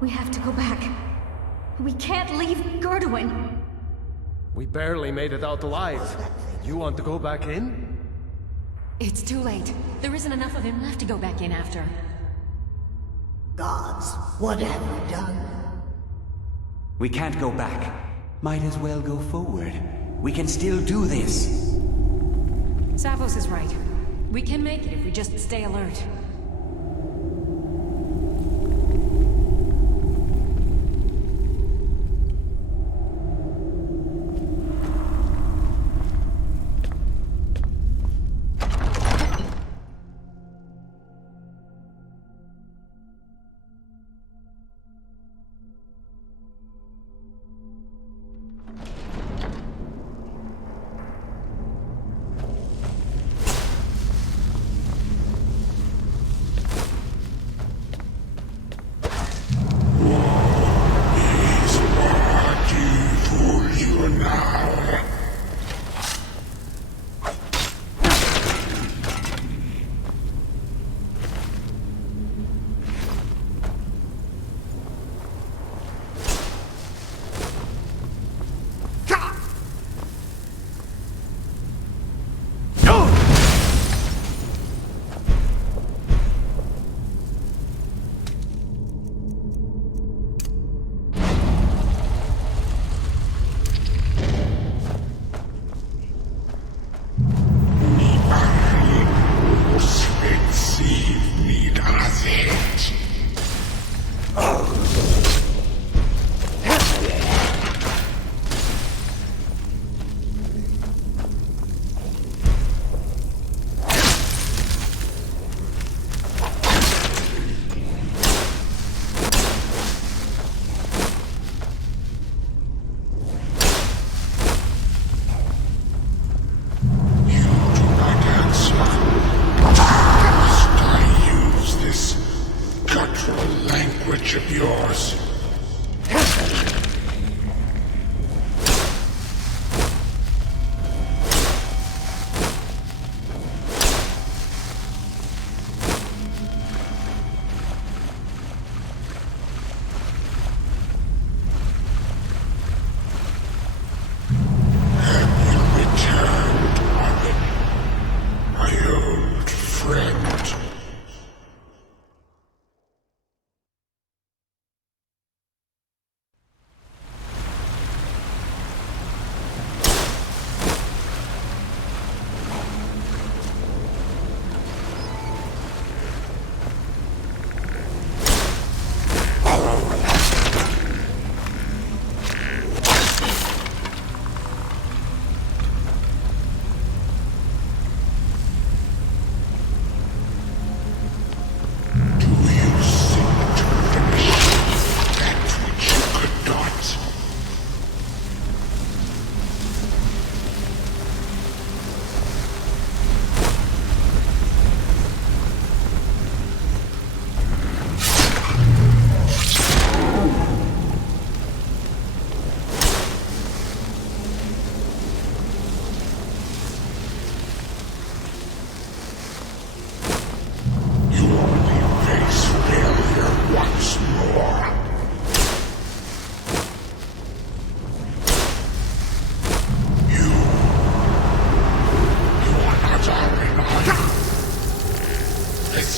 We have to go back. We can't leave Gerduin. We barely made it out alive. You want to go back in? It's too late. There isn't enough of him left to go back in after. Gods, what have we done? We can't go back. Might as well go forward. We can still do this. Savos is right. We can make it if we just stay alert.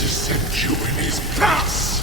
to set you in his place.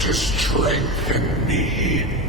To strengthen me.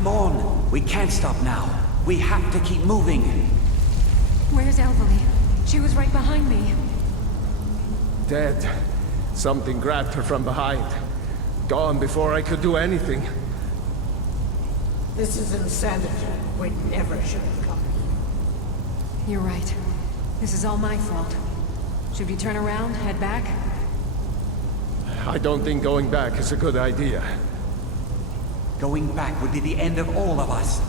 Come on! We can't stop now. We have to keep moving. Where's Elvely? She was right behind me. Dead. Something grabbed her from behind. Gone before I could do anything. This is insanity. We never should have come. You're right. This is all my fault. Should we turn around, head back? I don't think going back is a good idea. Going back would be the end of all of us.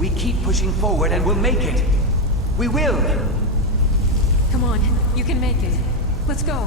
We keep pushing forward and we'll make it. We will! Come on, you can make it. Let's go.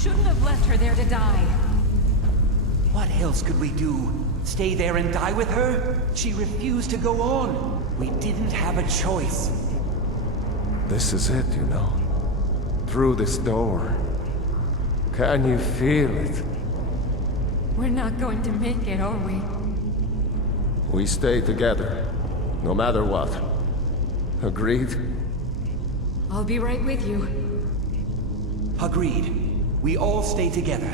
shouldn't have left her there to die. What else could we do? Stay there and die with her? She refused to go on. We didn't have a choice. This is it, you know. Through this door. Can you feel it? We're not going to make it, are we? We stay together, no matter what. Agreed? I'll be right with you. Agreed. We all stay together.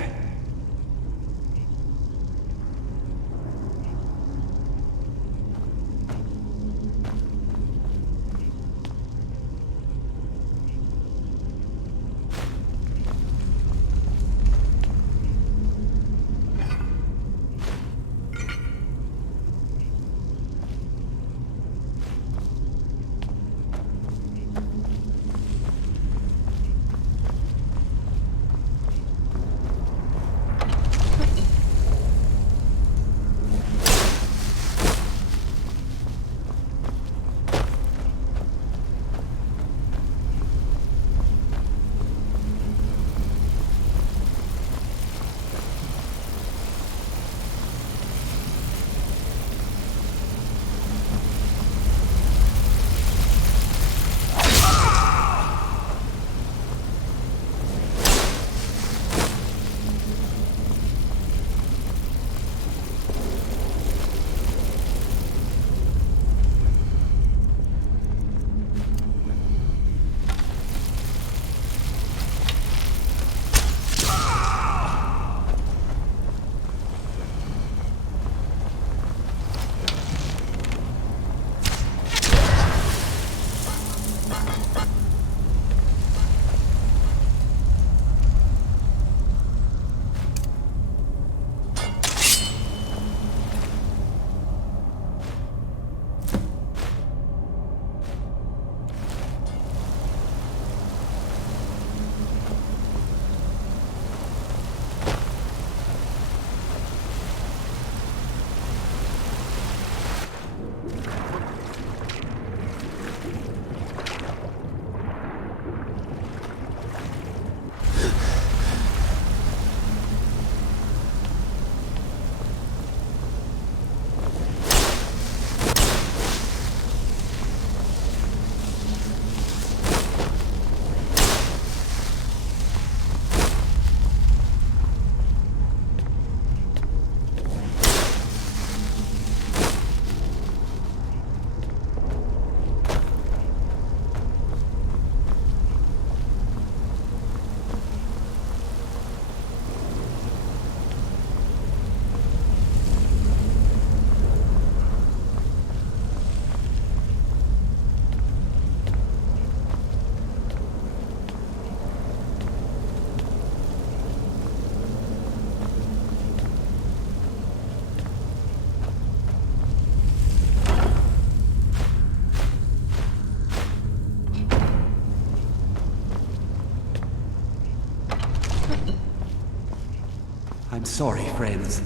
I'm sorry, friends.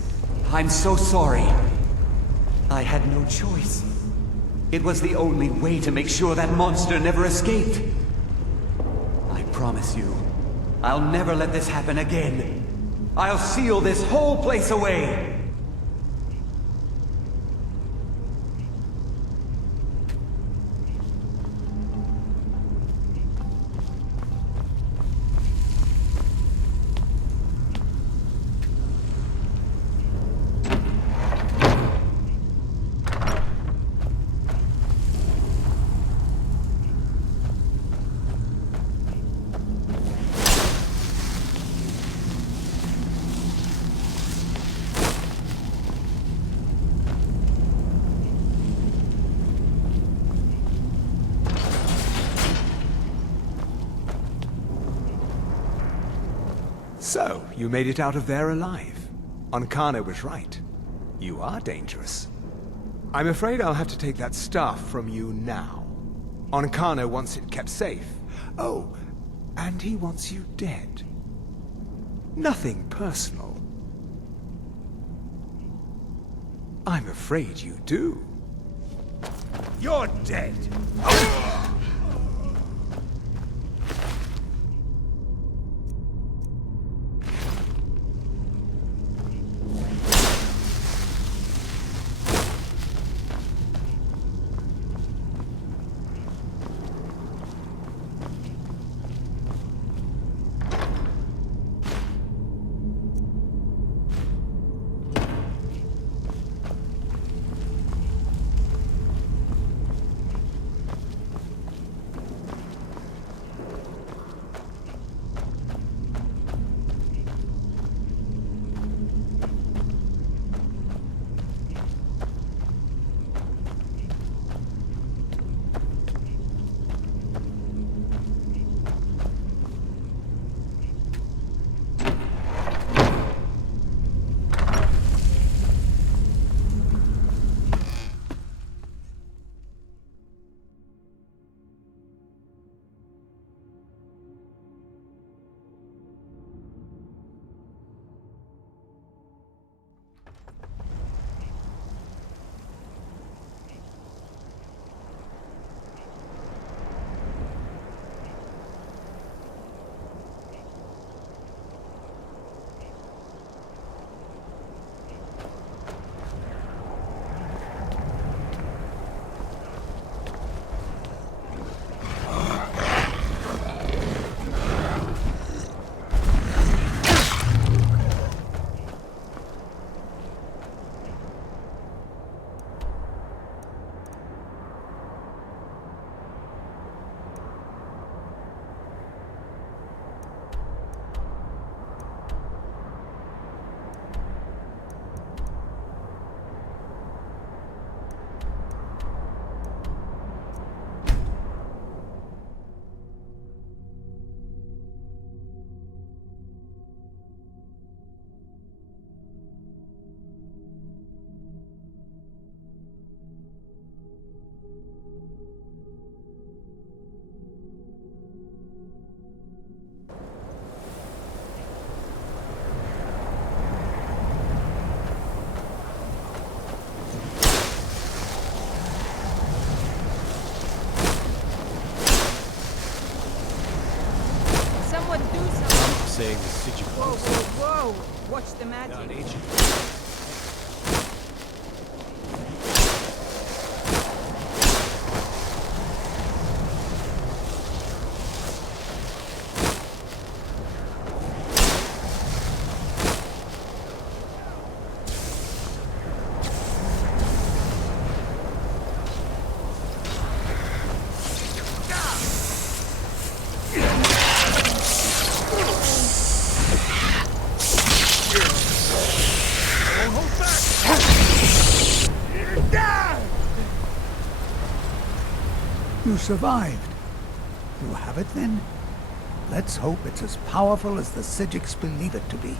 I'm so sorry. I had no choice. It was the only way to make sure that monster never escaped. I promise you, I'll never let this happen again. I'll seal this whole place away. So, you made it out of there alive. Ankana was right. You are dangerous. I'm afraid I'll have to take that staff from you now. Ankana wants it kept safe. Oh, and he wants you dead. Nothing personal. I'm afraid you do. You're dead. saying the Sigil. Whoa, whoa, whoa! Watch the magic. God, ancient. You survived. You have it then? Let's hope it's as powerful as the Sijiks believe it to be.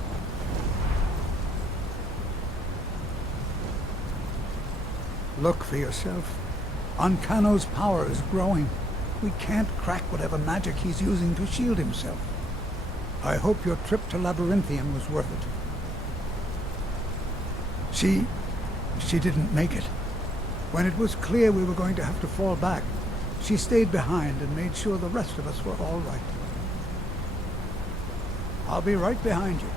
Look for yourself. Ancano's power is growing. We can't crack whatever magic he's using to shield himself. I hope your trip to Labyrinthium was worth it. She didn't make it. When it was clear we were going to have to fall back, she stayed behind and made sure the rest of us were all right. I'll be right behind you.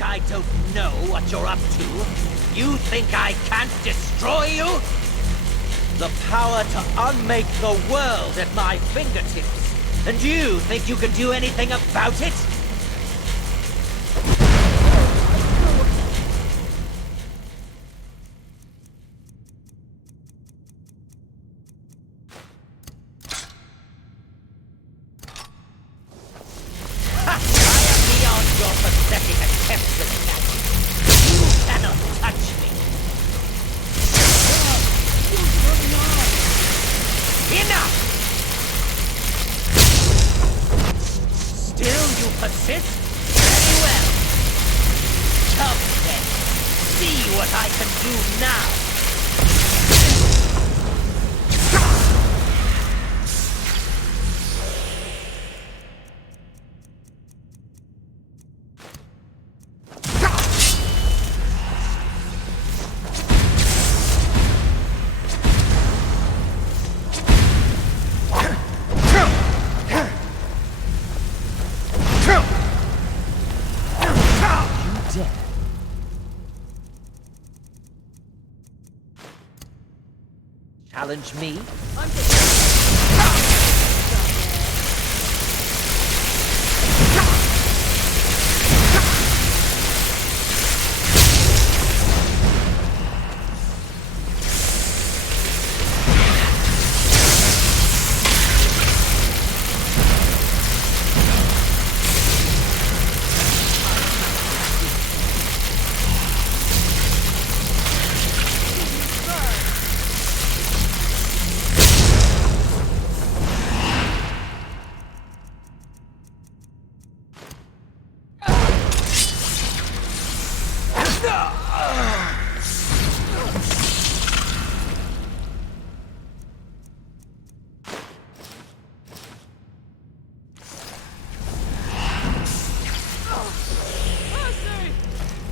I don't know what you're up to? You think I can't destroy you? The power to unmake the world at my fingertips. And you think you can do anything about it? challenge me?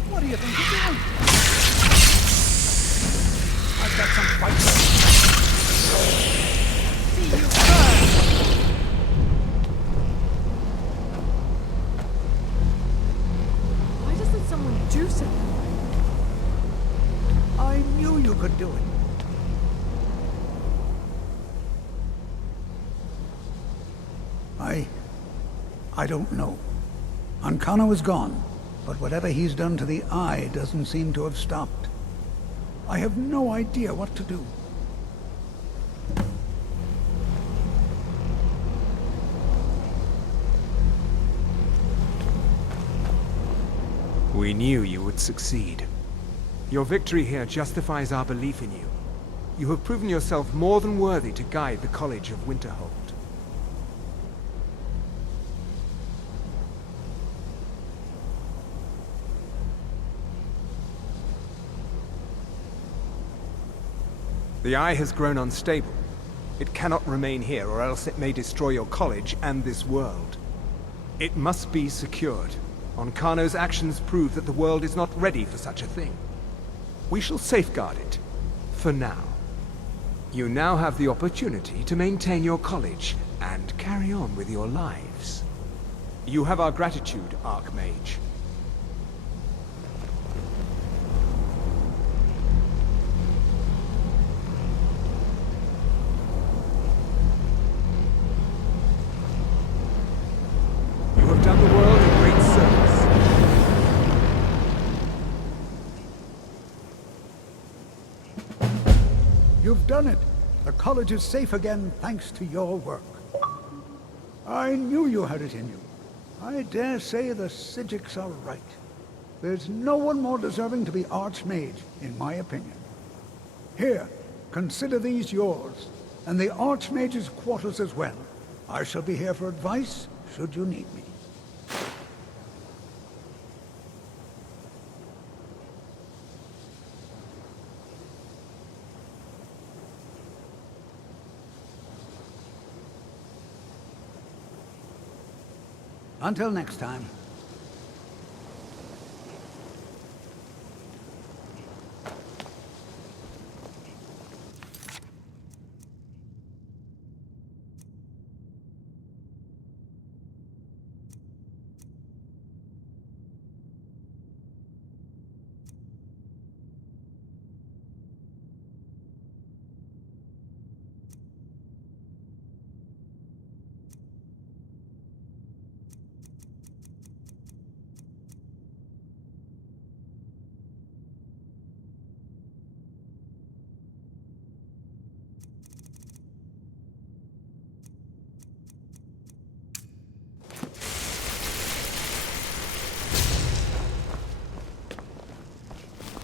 What do you think you're doing? I've got some fight. See you burn! Why doesn't someone do something? I knew you could do it. I don't know. Ancano is gone, but whatever he's done to the Eye doesn't seem to have stopped. I have no idea what to do. We knew you would succeed. Your victory here justifies our belief in you. You have proven yourself more than worthy to guide the College of Winterhold. The Eye has grown unstable. It cannot remain here, or else it may destroy your college and this world. It must be secured. Ancano's actions prove that the world is not ready for such a thing. We shall safeguard it, for now. You now have the opportunity to maintain your college and carry on with your lives. You have our gratitude, Archmage. You have done the world a great service. You've done it. The college is safe again thanks to your work. I knew you had it in you. I dare say the Psijics are right. There's no one more deserving to be Archmage, in my opinion. Here, consider these yours, and the Archmage's quarters as well. I shall be here for advice, should you need me. Until next time.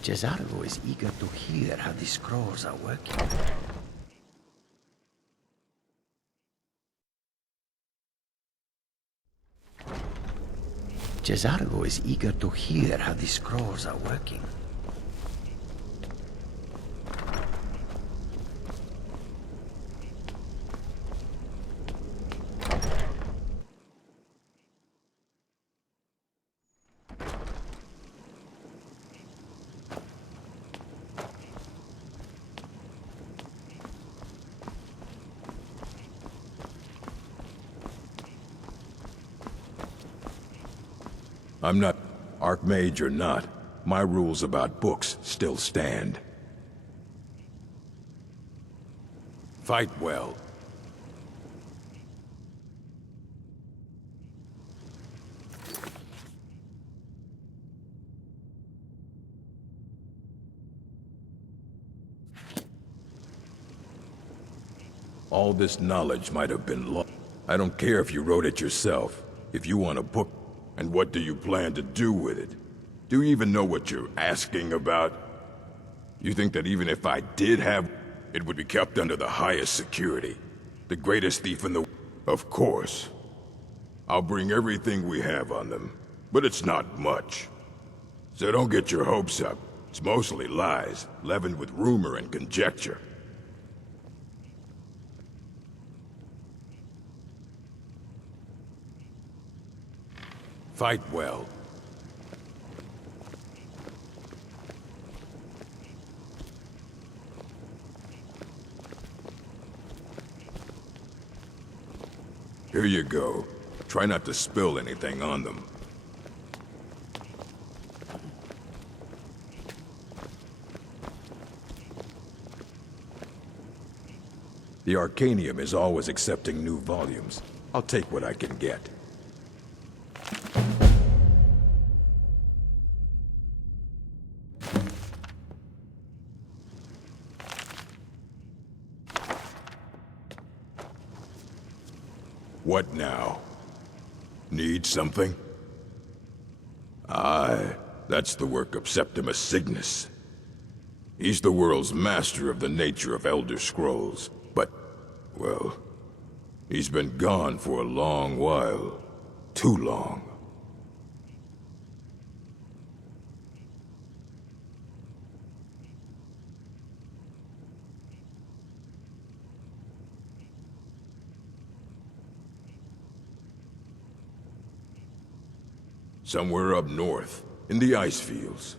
Jazargo is eager to hear how the scrolls are working. Jazargo is eager to hear how the scrolls are working. I'm not Archmage or not. My rules about books still stand. Fight well. All this knowledge might have been lost. I don't care if you wrote it yourself. If you want a book, and what do you plan to do with it? Do you even know what you're asking about? You think that even if I did have, it would be kept under the highest security? The greatest thief in the... Of course. I'll bring everything we have on them, but it's not much. So don't get your hopes up. It's mostly lies, leavened with rumor and conjecture. Fight well. Here you go. Try not to spill anything on them. The Arcanium is always accepting new volumes. I'll take what I can get. What now? Need something? Aye, that's the work of Septimus Cygnus. He's the world's master of the nature of Elder Scrolls, but, well, he's been gone for a long while. Too long. Somewhere up north, in the ice fields.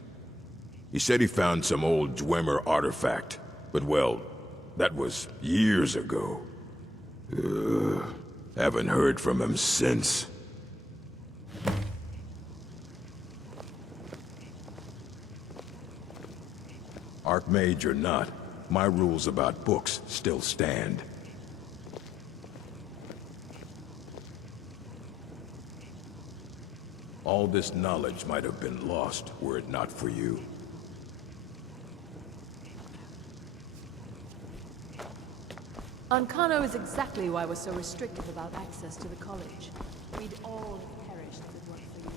He said he found some old Dwemer artifact, but well, that was years ago. Haven't heard from him since. Archmage or not, my rules about books still stand. All this knowledge might have been lost were it not for you. Ancano is exactly why we're so restrictive about access to the college. We'd all have perished if it weren't for you.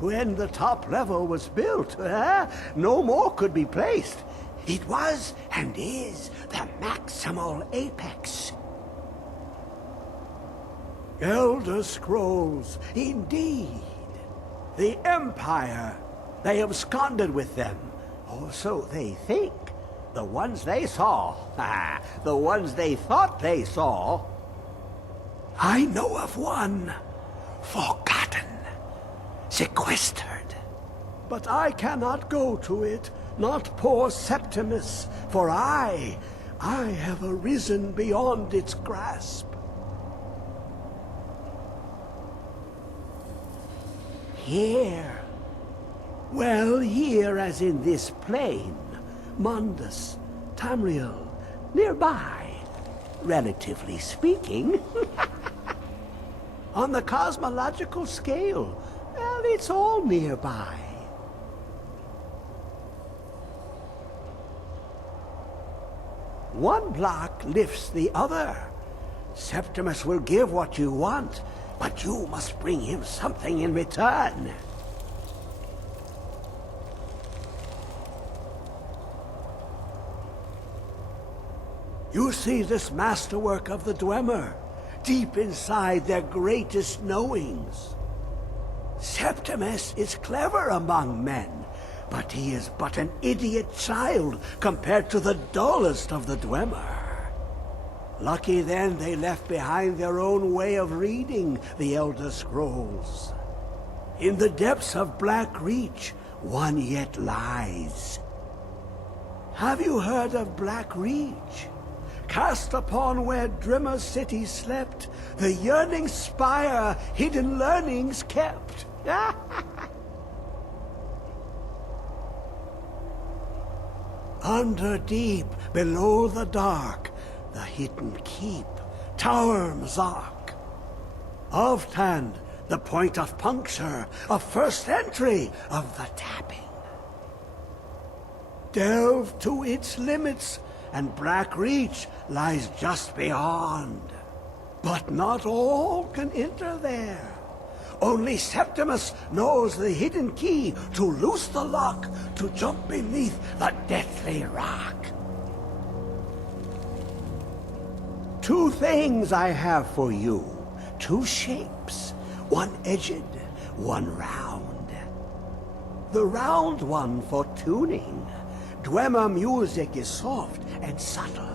When the top level was built, no more could be placed. It was and is the maximal apex. Elder Scrolls, indeed. The Empire. They absconded with them. Or so they think. The ones they saw. The ones they thought they saw. I know of one. Forgotten. Sequestered. But I cannot go to it. Not poor Septimus. For I have arisen beyond its grasp. Here. Well, here as in this plain. Mundus, Tamriel, nearby. Relatively speaking. On the cosmological scale, well, it's all nearby. One block lifts the other. Septimus will give what you want, but you must bring him something in return. You see this masterwork of the Dwemer, deep inside their greatest knowings. Septimus is clever among men, but he is but an idiot child compared to the dullest of the Dwemer. Lucky then they left behind their own way of reading the Elder Scrolls. In the depths of Black Reach, one yet lies. Have you heard of Black Reach? Cast upon where Drimmer City slept, the yearning spire hidden learnings kept. Under deep, below the dark, the hidden keep, Tower Mzark. Oftand, the point of puncture, of first entry of the tapping. Delve to its limits, and Black Reach lies just beyond. But not all can enter there. Only Septimus knows the hidden key to loose the lock, to jump beneath the deathly rock. Two things I have for you. Two shapes. One edged, one round. The round one for tuning. Dwemer music is soft and subtle,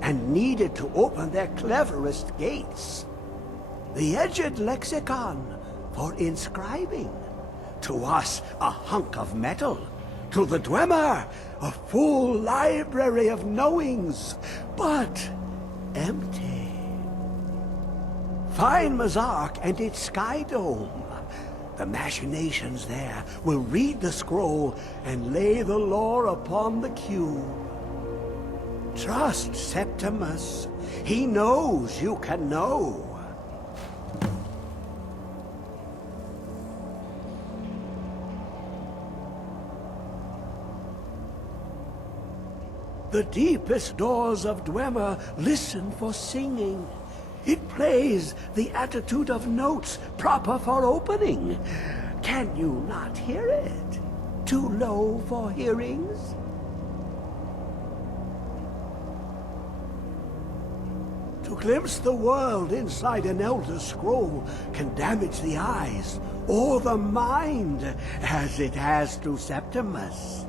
and needed to open their cleverest gates. The edged lexicon for inscribing. To us, a hunk of metal. To the Dwemer, a full library of knowings, but empty. Find Mzark and its sky dome. The machinations there will read the scroll and lay the lore upon the cube. Trust Septimus. He knows you can know. The deepest doors of Dwemer listen for singing. It plays the attitude of notes proper for opening. Can you not hear it? Too low for hearings? To glimpse the world inside an Elder Scroll can damage the eyes or the mind, as it has to Septimus.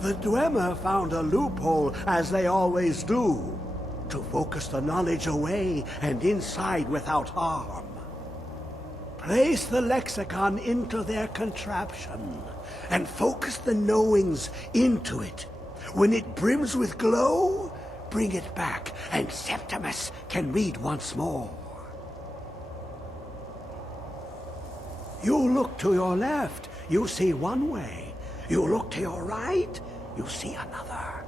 The Dwemer found a loophole, as they always do, to focus the knowledge away and inside without harm. Place the lexicon into their contraption, and focus the knowings into it. When it brims with glow, bring it back, and Septimus can read once more. You look to your left, you see one way. You look to your right, you see another.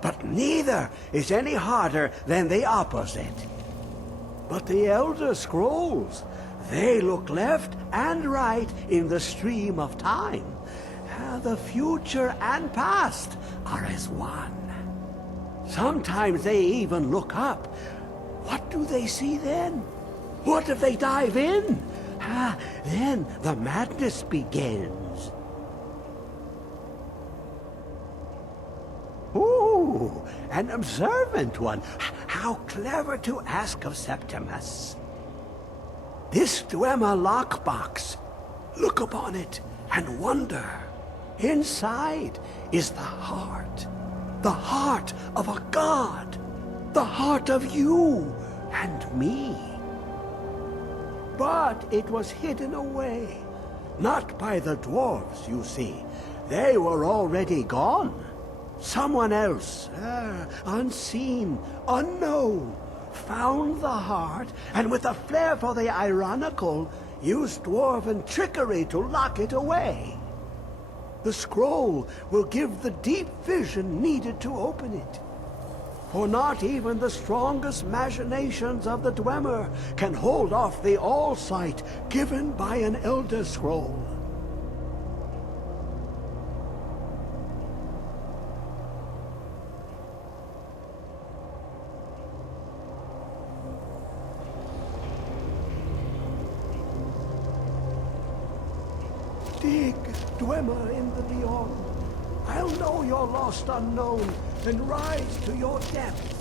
But neither is any harder than the opposite. But the Elder Scrolls, they look left and right in the stream of time. The future and past are as one. Sometimes they even look up. What do they see then? What if they dive in? Then the madness begins. Ooh, an observant one. How clever to ask of Septimus. This Dwemer lockbox. Look upon it and wonder. Inside is the heart of a god, the heart of you and me. But it was hidden away, not by the dwarves, you see. They were already gone. Someone else, unseen, unknown, found the heart, and with a flair for the ironical, used dwarven trickery to lock it away. The scroll will give the deep vision needed to open it. For not even the strongest machinations of the Dwemer can hold off the all-sight given by an Elder Scroll. Dig, Dwemer in the beyond. I'll know your lost unknown and rise to your depth.